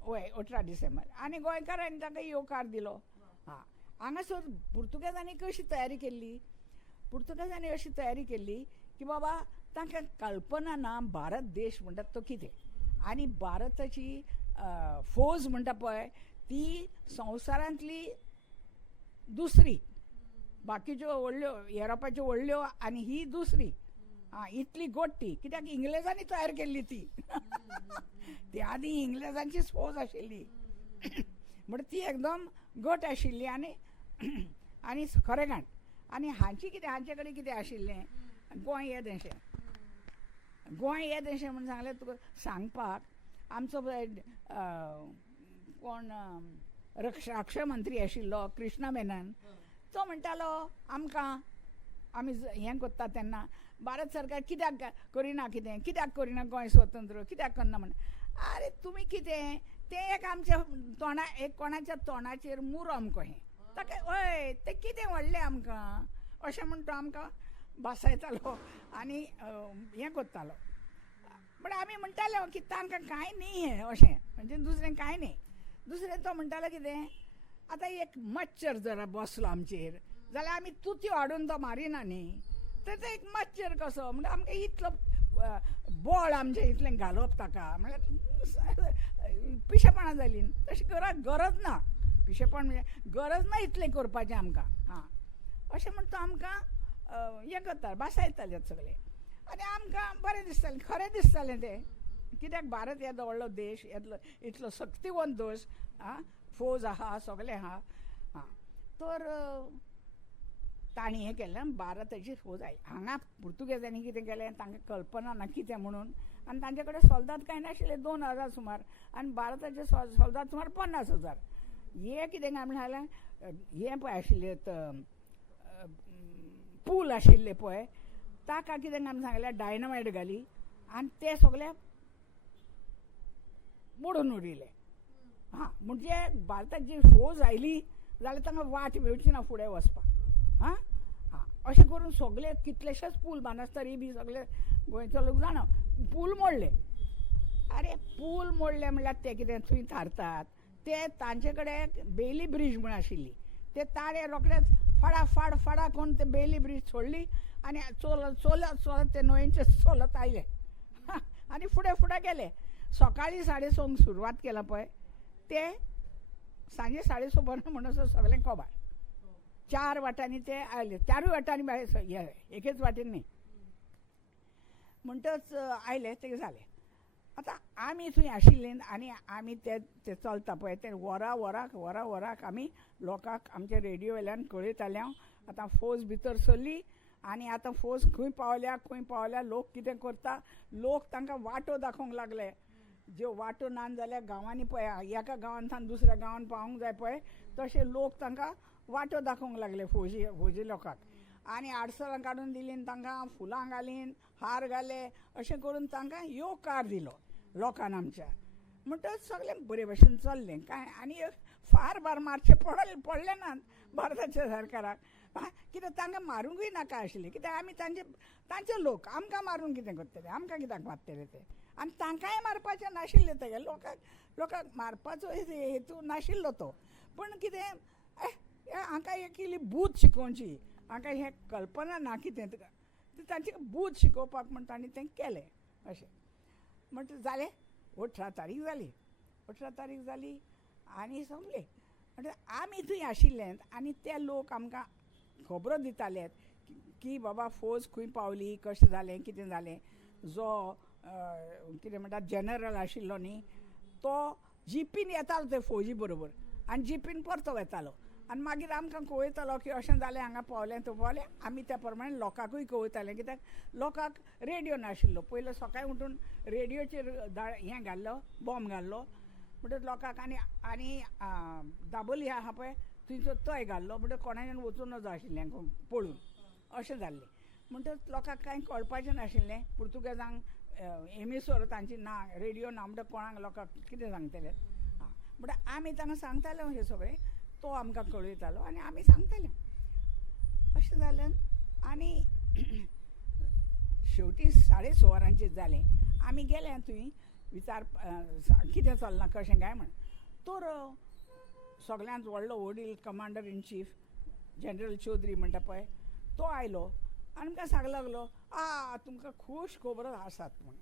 गोंय 18 डिसेंबर आनी गोंयकारांनी ताका येवकार दिलो. हांगासर पुर्तुगेजांनी कशी तयारी केल्ली, पुर्तुगेजांनी अशी तयारी केल्ली की बाबा तांकां कल्पना ना भारत देश म्हणटात तो कितें. आनी भारताची फौज म्हणटा पळय ती संवसारांतली दुसरी. बाकीच्यो व्हडल्यो युरोपाच्यो व्हडल्यो आनी ही दुसरी. इतली गोट्टी कित्याक इंग्लेजांनी तयार केल्ली ती. ती आदी इंग्लेजांचीच फौज आशिल्ली म्हणटा ती एकदम घट आशिल्ली आनी खरेंगाण. आनी हांचे कडेन कितें आशिल्लें, गोंय येद अशें म्हूण सांगलें तुका सांगपाक. आमचो कोण रक्षा मंत्री आशिल्लो कृष्ण मेनन तो म्हणटालो आमकां आमी हें करता तेन्ना भारत सरकार कित्याक करिना गोंय स्वतंत्र कित्याक करना म्हण. अरे तुमी कितें तें एक आमच्या एक कोणाच्या तोंडाचेर मुरम कहें ताका हय तें कितें व्हडलें आमकां अशें म्हूण तो आमकां बसयतालो आनी हें करतालो. पण आमी म्हणटाले की तांकां कांय न्ही हें अशें म्हणजे दुसरें कांय न्ही. दुसरें तो म्हणटालो कितें आतां एक मच्छर जर बसलो आमचेर जाल्यार आमी तुती हाडून तो मारिना न्ही, तर तो एक मच्छर कसो म्हणजे आमकां इतलो बळ आमचें इतलें घालप ताका म्हळ्यार पिशेपणां जालीं. तशी गरज ना, पिशेपण म्हणजे गरज ना इतलें करपाचें आमकां. हां, अशें म्हणटा तो आमकां हें करता बासायताले सगळे आनी आमकां बरें दिसतालें, खरें दिसतालें तें. कित्याक भारत येदो व्हडलो देश, येदलो इतलो शक्तिवंत देश, आं, फौज आहा, सगळें आहा. हां, तर तांणी हें केलें, भारताची फौज आयली हांगा. पुर्तुगेजांनी कितें केलें तांकां कल्पना ना कितें म्हणून, आनी तांचे कडेन सोल्दाद कांय नाशिल्ले, 2000 सुमार, आनी भारताचे सोल्दाद सुमार 50,000. हे कितें काय म्हणलें, हें पळय आशिल्लें पूल आशिल्ले पळय, ताका कितें काय सांगलें डायनामायट घाली आनी ते सगळे मोडून उडयले. हां, म्हणजे भारताची फौज आयली जाल्यार तांकां वाट मेळची ना फुडें वचपाक. हां हां, अशें करून सगळे कितलेशेच पूल बांदस्तरी बी सगळे गोंयचो लोक जाणा पूल मोडले. अरे पूल मोडले म्हणल्यार ते कितें थंय थारतात ते तांचे कडेन बेली ब्रीज म्हण आशिल्ली, ते ताळे रोखडेच फाडा फाडा करून ते बेली ब्रीज सोडली आनी चलत चलत चलत ते न्हंयेचे चलत आयले आनी फुडें फुडें गेले. सकाळीं 6:30 सुरवात केला पळय, ते सांजे 6:30 म्हणसर सगळें कोबार. 4 वाटांनी ते आयले, 4 वाटांनी भायर, एकेच वाटेन न्ही. म्हणटच आयले ते जालें. आतां आमी थंय आशिल्ले आनी आमी ते चलता पळय ते वराक आमी लोकांक आमच्या रेडिओ वयल्यान कळयताले आतां फौज भितर सरली आनी आतां फौज खंय पावल्या लोक कितें करता, लोक तांकां वाटो दाखोवंक लागले. ज्यो वाटो ना जाल्यार गांवांनी पळय एका गांवांतल्यान दुसऱ्या गांवांत पावूंक जाय पळय, तशे लोक तांकां वाटो दाखोवंक लागले फौजी लोकांक. आनी आडसरां काडून दिलीं तांकां, फुलां घालीन, हार घाले, अशें करून तांकां येवकार दिलो लोकांन आमच्या. म्हणटच सगळें बरे भशेन चल्लें कांय आनी फार मारचे पडले नात भारताच्या सरकाराक. कित्याक तांकां मारूंकय नाका आशिल्लें, कित्याक आमी तांचे लोक, आमकां मारून कितें करतले, आमकां कित्याक मारतले ते. आनी तांकांय मारपाचें नाशिल्लें तेगे, लोकांक मारपाचो हेतू नाशिल्लो तो. पूण कितें हांकां एक इल्ली बूद शिकोवची, हांकां हें कल्पना ना कितें तांची बूद शिकोवपाक म्हण तांणी तें केलें. अशें म्हणटा जालें. 18 तारीख जाली आनी सोंपलें. म्हणटा आमी थंय आशिल्ले आनी ते लोक आमकां खबरो दिताले की बाबा फौज खंय पावली, कशें जालें, कितें जालें. जो कितें म्हणटा जनरल आशिल्लो न्ही, तो जिपीन येतालो ते फौजी बरोबर आनी जिपीन परतो येतालो आनी मागीर आमकां कळयतालो की अशें जालें, हांगा पावलें तो पावलें. आमी त्या प्रमाणे लोकांकूय कळयतालें, कित्याक लोकांक रेडिओ नाशिल्लो. पयलो सकाळीं उठून रेडिओचेर हें घाल्लो, बॉम्ब घाल्लो म्हणटच लोकांक आनी दाबोली आहा पळय थंयचो तोय घाल्लो म्हणटच कोणाच्यान वचूं नजो आशिल्लें पळोवन. अशें जाल्लें म्हणटच लोकांक कांय कळपाचें नाशिल्लें. पुर्तुगेजांक एमिसोर तांची ना, रेडिओ ना म्हणटच कोणाक लोकांक कितें सांगतले. हां, म्हणटच आमी तांकां सांगताले हें सगळें, तो आमकां कळयतालो आनी आमी सांगतालें. अशें जालें आनी शेवटी 16:30 जालें. आमी गेले थंय विचार कितें चलना कशें काय म्हण. तर सगळ्यांत व्हडलो वडील commander in chief general Chaudhary म्हणटा पळय तो आयलो आनी आमकां सांगूंक लागलो, तुमकां खूश खबरो आसात म्हण.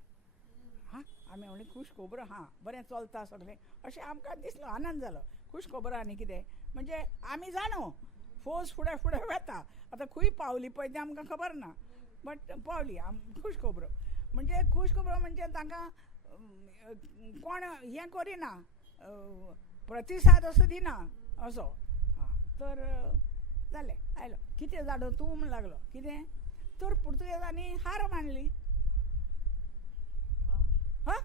हां, आमी म्हणलें खूश खबरो, हां बरें चलता सगळें अशें आमकां दिसलो. आनंद जालो. खूश खबरो आनी कितें म्हणजे आमी जाणो फौज फुडें वता. आतां खंय पावली पळय तें आमकां खबर ना, बट पावली खूश खबरो. म्हणजे खूश खबरो म्हणजे तांकां कोण हें करिना, प्रतिसाद असो दिना असो. हां, तर जालें. आयलो. कितें जाडो तूं म्हण लागलो. कितें तर पुर्तुगेजांनी हार मांडली. हां,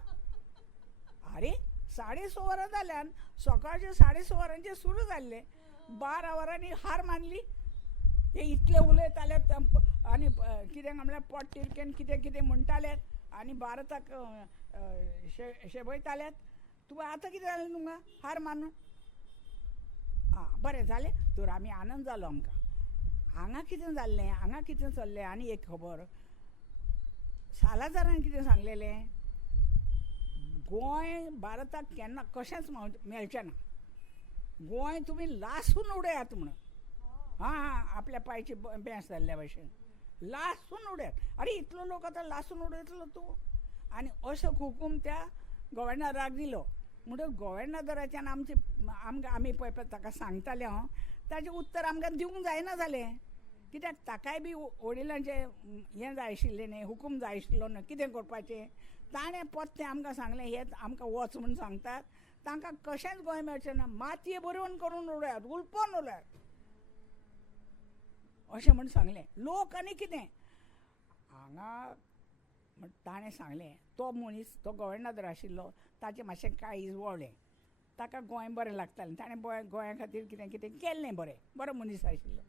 अरे 6:30 वरां जाल्यान सकाळचे 6:30 वरांचेर सुरू जाल्ले, 12 वरांनी हार मांडली. हे इतले उलयताले आनी कितें म्हणल्यार पोट तिडकेन कितें कितें म्हणटाले आनी भारताक शेबयताले. तुका आतां कितें जालें तुमकां हार मारून. बरें जालें. तर आमी आनंद जालो आमकां. हांगा कितें जाल्लें, हांगा कितें चल्लें. आनी एक खबर, सालाजारान कितें सांगलेलें, गोंय भारताक केन्ना कशेंच मेळचें ना. गोंय तुम्ही लासून उडयात म्हणून. हां आपल्या पायची बेंस जाल्ल्या भशेन लासून उडयात. अरे इतलो लोक आतां लासून उडयतलो तूं. आनी असो हुकूम त्या गव्हर्नराक दिलो. म्हणटच गव्हर्नराच्यान आमी पळय ताका सांगताले हांव ताजें उत्तर आमकां दिवंक जायना जालें. कित्याक ताकाय बी वडिलांचें हें जाय आशिल्लें न्ही, हुकूम जाय आशिल्लो न्ही, कितें करपाचें. ताणें पत्तें आमकां सांगलें हे आमकां वच म्हूण सांगतात. तांकां कशेंच गोंय मेळचें ना, मातये बरोवन करून उडयात, उलपन उडयात अशें म्हूण सांगलें. लोक आनी कितें हांगा ताणें सांगलें. तो मनीस तो गव्हर्नर आशिल्लो ताचें मातशें काळीज वळ्ळें. ताका गोंय बरें लागतालें. ताणें गोंया खातीर कितें कितें केल्लें बरें. बरो मनीस आशिल्लो.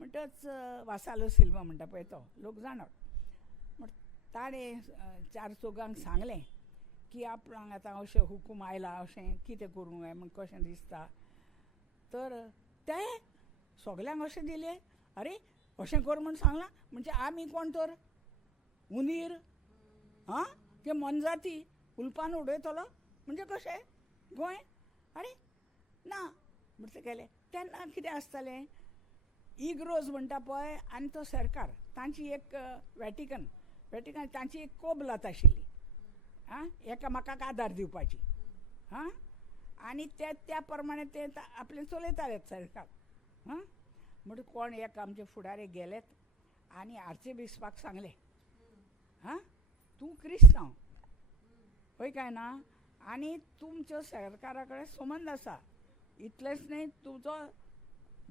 म्हणटच वासालो सिल्वा म्हणटा पळय तो लोक जाणत. म्हण ताणें चार चौगांक सांगलें की आपणाक आतां अशें हुकूम आयला, अशें कितें करूंक जाय म्हूण कशें दिसता. तर ते सगल्यांक अशें दिलें. अरे अशें कर म्हूण सांगलां म्हणजे आमी कोण तर उंदीर हां की मनजाती उल्पान उडयतलो म्हणजे कशें गोंय. अरे ना म्हणटा गेलें. तेन्ना कितें आसतालें इग्रोज म्हणटा पळय आनी तो सरकार तांची एक वॅटिकन तांची एक कोबलात आशिल्ली. आं एकामेकाक आदार दिवपाची. हां आनी त्या प्रमाणे ते आपलें चलयताले सरकार. हां म्हणटा कोण एक आमचे फुडारी गेलेत आनी आर्चबिशपाक सांगलें हां तूं क्रिस्तांव हय काय ना आनी तुमच्या सरकारा कडेन संबंद आसा. इतलेंच न्ही तुजो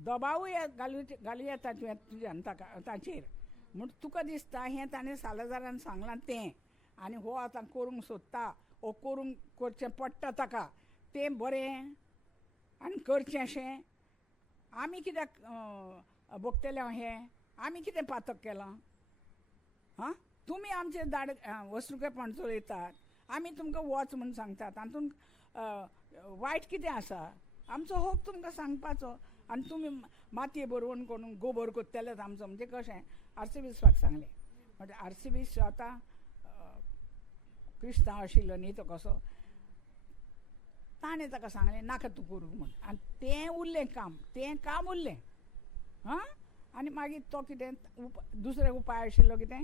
दबावूय घालूं येता तुज्यान ताचेर. म्हूण तुका दिसता हें ताणें सालाजारान सांगलां तें आनी हो आतां करूंक सोदता हो करचें पडटा ताका तें बरें आनी करचें अशें. आमी कित्याक भोगतले हें आमी कितें पातक केलां. हां तुमी आमचे वसणुकेपण चलयतात. आमी तुमकां वच म्हूण सांगतात. तातूंत वायट कितें आसा. आमचो हक तुमकां सांगपाचो आनी तुमी मातये बरोवन करून गोबर कोत्तेलेत आमचो म्हणजे कशें आर्चबिशपाक सांगलें. म्हणजे आर्चबिशप आतां क्रिस्तांव आशिल्लो न्ही तो कसो. ताणें ताका सांगलें नाका तूं करूंक म्हूण आनी तें उरलें काम उरलें. हां आनी मागीर तो कितें दुसरे उपाय आशिल्लो कितें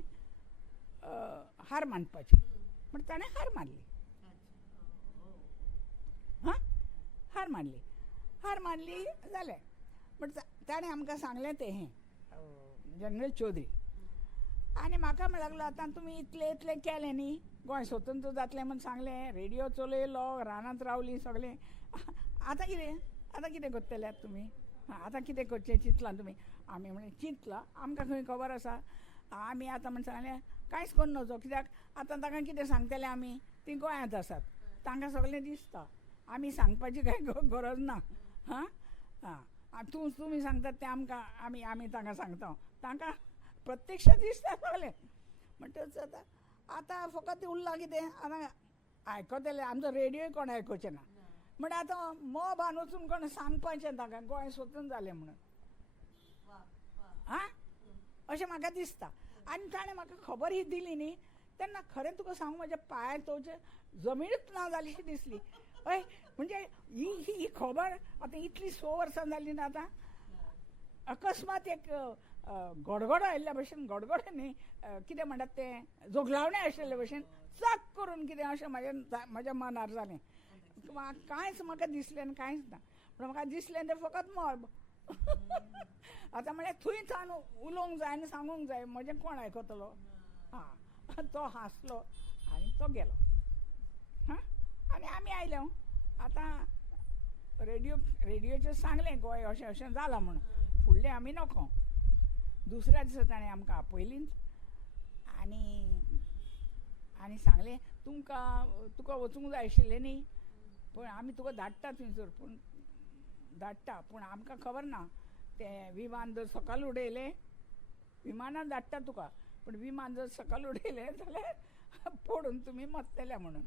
हार मांडपाची. म्हण ताणें हार मारली. हां हार मारली जालें. म्हण ताणें आमकां सांगलें तें हें जनरल चौधरी. आनी म्हाका म्हणूंक लागलो आतां तुमी इतलें केलें न्ही गोंय स्वतंत्र जातलें म्हूण सांगलें. रेडिओ चलयलो रानांत रावलीं सगळें. आतां कितें करतले तुमी. आतां कितें करचें चिंतलां तुमी. आमी म्हणलें चिंतलां आमकां खंय खबर आसा. आमी आतां म्हण सांगलें कांयच करूं नजो. कित्याक आतां ताका कितें सांगतलें आमी तीं गोंयांत आसात. तांकां सगळें दिसता. आमी सांगपाची कांय गरज ना. हां तुमी सांगतात तें आमकां आमी तांकां सांगता. तांकां प्रत्यक्ष दिसता सगळें. म्हणटच आतां फकत उरलां कितें आतां आयकतले. आमचो रेडिओय कोण आयकोचें ना. म्हणजे आतां मोबान वचून कोण सांगपाचें ताका गोंय स्वतंत्र जालें म्हणून. हां अशें म्हाका दिसता. आनी ताणें म्हाका खबर ही दिली न्ही तेन्ना खरें तुका सांगू म्हज्या पांयार तवचे जमीनूच ना जालीशी दिसली. हय म्हणजे ही खबर आतां इतलीं 6 वर्सां जालीं ना आतां अकस्मात एक गडगडो आयिल्ल्या भशेन गडगडो न्ही कितें म्हणटात तें जोगलावणें आशिल्ले भशेन चक करून कितें अशें म्हज्या मनार जालें. कांयच म्हाका दिसलें आनी कांयच ना. पूण म्हाका दिसलें तें फकत मोब. आतां म्हळ्यार थंय थान उलोवंक जाय आनी सांगूंक जाय म्हजें कोण आयकतलो. हां तो हांसलो आनी तो गेलो. हां आनी आमी आयले. आतां रेडिओचेर सांगलें गोंय अशें जालां म्हणून. फुडलें आमी नोको. दुसऱ्या दिसा ताणें आमकां आपयलींच आनी सांगलें तुका वचूंक जाय आशिल्लें न्ही पूण आमी तुका धाडटा थंयसर पूण आमकां खबर ना तें विमान जर सकयल उडयलें विमानान धाडटा तुका पूण विमान जर सकयल उडयलें जाल्यार पडून तुमी मरतले म्हणून.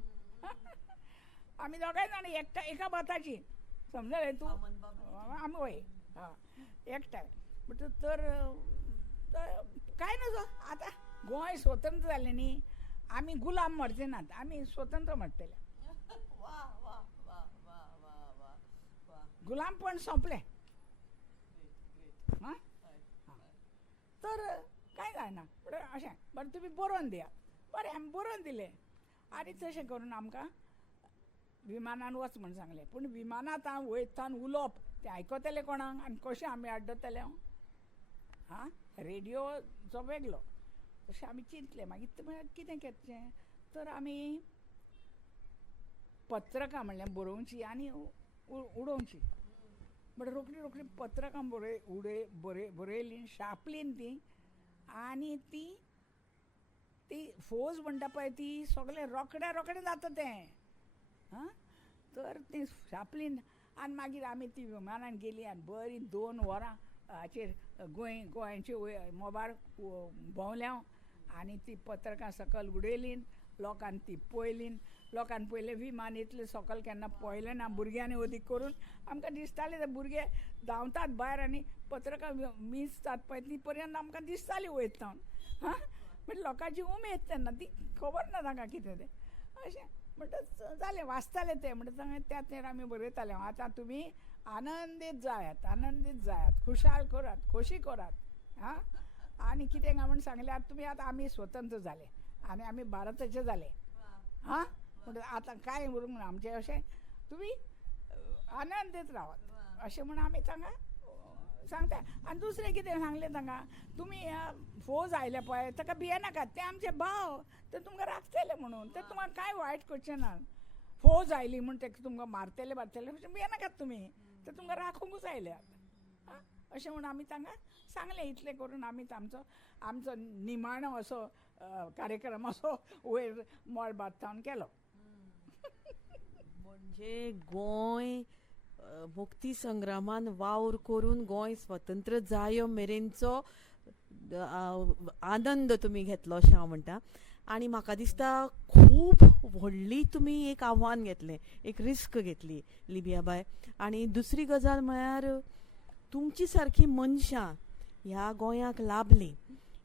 आमी दोगांय जाण एका बाताची समजलें तूं. आमी वय एकठांय. म्हणटा तर कांय नजो. आतां गोंय स्वतंत्र जालें न्ही आमी गुलाम मरचे नात. आमी स्वतंत्र मरतले. गुलामपण सोंपलें हां तर कांय जायना अशें बरें तुमी बरोवन दियात बरें आमी बरोवन दिलें आनी तशें करून आमकां विमानान वच म्हण सांगलें पूण विमानांत हांव वयतान उलोवप तें आयकतले कोणाक आनी कशें आमी आड्डतले हां रेडिओचो वेगळो तशें आमी चिंतलें मागीर तुमी कितें करचें तर आमी पत्रकां म्हणल्यार बरोवची आनी उडोवची बट रोखडी पत्रकां बरयलीं छापलीं तीं आनी ती फौज म्हणटा पळय ती सगळें रोखडें जाता तें हां तर ती छापलीं आनी मागीर आमी ती विमानान गेलीं आनी बरीं 2 वरां हाचेर गोंयचे मोबायल भोंवल्या आनी ती पत्रकां सकयल उडयलीं लोकांनी ती पळयलीं लोकांनी पयलें विमान इतलें सकयल केन्ना पळयलें ना भुरग्यांनी अदीक करून आमकां दिसतालें ते भुरगे धांवतात भायर आनी पत्रकां मीस जाता पळय ती पर्यंत आमकां दिसताली वयता हां म्हणजे लोकांची उमेद तेन्ना ती खबर ना तांकां कितें तें अशें म्हणटा जालें वाचतालें तें म्हणटा त्याच आमी बरयतालें आतां तुमी आनंदीत जायात खुशाल करात खोशी करात हां आनी कितें काय म्हण सांगल्यार तुमी आतां आमी स्वतंत्र जाले आनी आमी भारताचे जाले हां म्हणटा आतां कांय उरूंक ना आमचें अशें तुमी आनंदीत रावात अशें म्हण आमी तांकां सांगता आनी दुसरें कितें सांगलें तांकां तुमी फौज आयले पळय ताका भियेनाकात ते आमचे भाव ते तुमकां राखतले म्हणून ते तुमकां कांय वायट करचें ना फौज आयली म्हूण ते तुमकां मारतले अशें भियेनाकात तुमी ते तुमकां राखोंकूच आयल्यात अशें म्हूण आमी तांकां सांगलें इतलें करून आमी आमचो निमाणो असो कार्यक्रम असो वयर मोल बात्तावन केलो म्हणजे गोंय मुक्ती संग्रामान वावर करून गोंय स्वतंत्र जायो मेरेनचो आनंद तुमी घेतलो अशें हांव म्हणटा आनी म्हाका दिसता खूब व्हडली तुमी एक आव्हान घेतलें एक रिस्क घेतली लिबियाबाय आनी दुसरी गजाल म्हळ्यार तुमची सारकी मनशां ह्या गोंयाक लाभलीं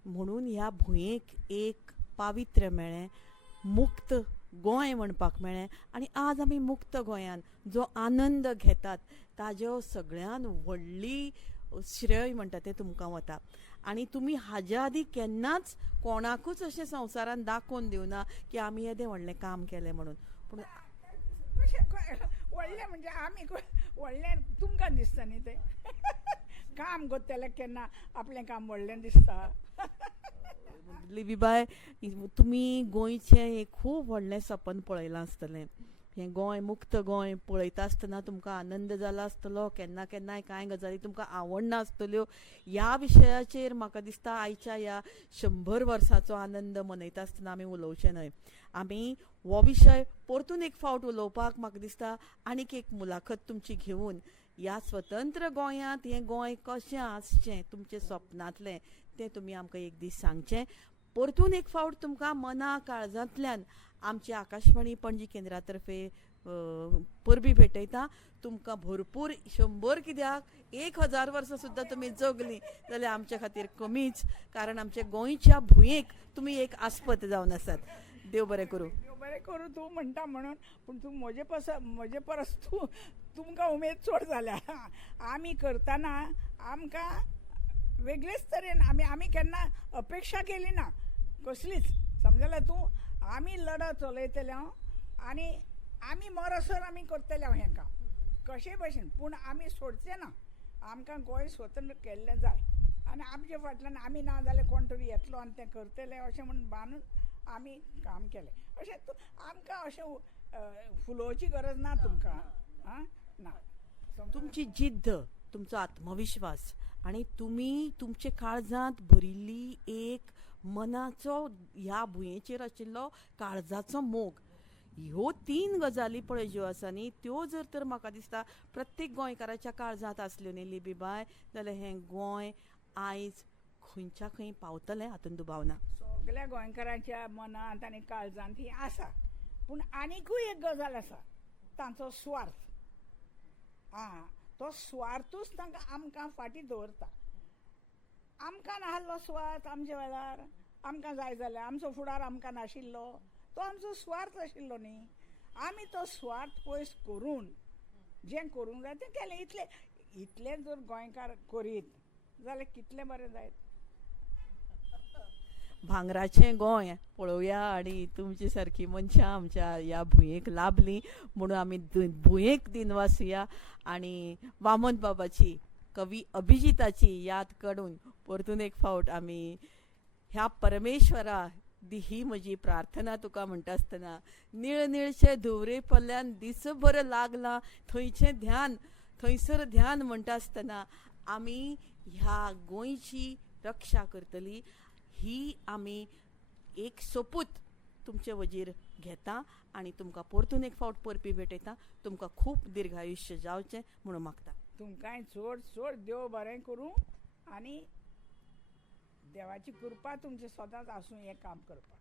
म्हणून ह्या भुंयेक एक पावित्र्य मेळ्ळें मुक्त गोंय म्हणपाक मेळ्ळें आनी आज आमी मुक्त गोंयान जो आनंद घेतात ताज्यो सगळ्यान व्हडली श्रेय म्हणटा तें तुमकां वता आनी तुमी हाज्या आदीं केन्नाच कोणाकूच अशें संवसारान दाखोवन दिवना की आमी येदें व्हडलें काम केलें म्हणून पूण व्हडलें म्हणजे आमी व्हडलें तुमकां दिसता न्ही तें काम करतले केन्ना आपलें काम व्हडलें दिसता लिबीबाय तुमी गोंयचें एक खूब व्हडलें सपन पळयलां आसतलें हें गोंय मुक्त गोंय पळयता आसतना तुमकां आनंद जालो आसतलो केन्ना केन्नाय कांय गजाली तुमकां आवडना आसतल्यो ह्या विशयाचेर म्हाका दिसता आयच्या ह्या 100 वर्सांचो आनंद मनयता आसतना आमी उलोवचें न्हय आमी हो विशय परतून एक फावट उलोवपाक म्हाका दिसता आनीक एक मुलाखत तुमची घेवन ह्या स्वतंत्र गोंयांत हें गोंय कशें आसचें तुमचें स्वप्नांतलें तें तुमी आमकां एक दीस सांगचें परतून एक फावट तुमकां मना काळजांतल्यान आमची आकाशवाणी पणजी केंद्रा तर्फे परबी भेटयता तुमकां भरपूर 100 कित्याक 1000 वर्सां सुद्दां तुमी जगलीं जाल्यार आमचे खातीर कमीच कारण आमच्या गोंयच्या भुंयेक तुमी एक आस्पत जावन आसात देव बरें करूं देव बरें करूं तूं म्हणटा म्हणून पूण तूं म्हजे परस तुमकां उमेद चड जाल्या आमी करतना आमकां वेगळेच तरेन आमी केन्ना अपेक्षा केली ना कसलीच समजलें तूं आमी लढत चलयतले आनी आमी मरसर आमी करतले हें काम कशे भशेन पूण आमी सोडचें ना आमकां गोंय स्वतंत्र केल्लें जाय आनी आमचे फाटल्यान आमी ना जाल्यार कोण तरी येतलो आनी तें करतले अशें म्हणून बांदून आमी काम केलें अशें आमकां अशें फुलोवची गरज ना तुमकां आं ना तुमची जिद्द तुमचो आत्मविश्वास आनी तुमी तुमचे काळजांत भरिल्ली एक मनाचो ह्या भुंयेचेर आशिल्लो काळजाचो मोग ह्यो 3 गजाली पळय ज्यो आसा न्ही त्यो जर तर म्हाका दिसता प्रत्येक गोंयकाराच्या काळजांत आसल्यो न्ही लिबीबाय जाल्यार हें गोंय आयज खंयच्या खंय पावतलें हातूंत दुबाव ना सगळ्या गोंयकारांच्या मनांत आनी काळजांत ही आसा पूण आनिकूय एक गजाल आसा तांचो स्वार्थ तो स्वार्थूच तांकां आमकां फाटीं दवरता आमकां नाहल्लो स्वार्थ आमच्या वेळार आमकां जाय जाल्यार आमचो फुडार आमकां नाशिल्लो तो आमचो स्वार्थ आशिल्लो न्ही आमी तो स्वार्थ पयस करून जें करूंक जाय तें केलें इतलें जर गोंयकार करीत जाल्यार कितलें बरें जायत. भांगराचें गोंय पळोवया आनी तुमची सारकी मनशां आमच्या ह्या भुंयेक लाभलीं म्हणून आमी भुंयेक दिनवासुया आनी वामन बाबाची कवी अभिजिताची याद काडून परतून एक फावट आमी ह्या परमेश्वरा ही म्हजी प्रार्थना तुका म्हणटा आसतना निळ निळशे धुवरे पल्ल्यान दिसभर लागलां थंयसर ध्यान म्हणटा आसतना आमी ह्या गोंयची रक्षा करतली ही आमी एक सोपूत तुमचे वजीर घेता आनी तुमकां परतून एक फावट परपी भेटयता. तुमकां खूब दीर्घायुश्य जावचें म्हणून मागता. तुमकांय चड चड देव बरें करूं आनी देवाची कृपा तुमचे सदांच आसूं हें काम करपाक.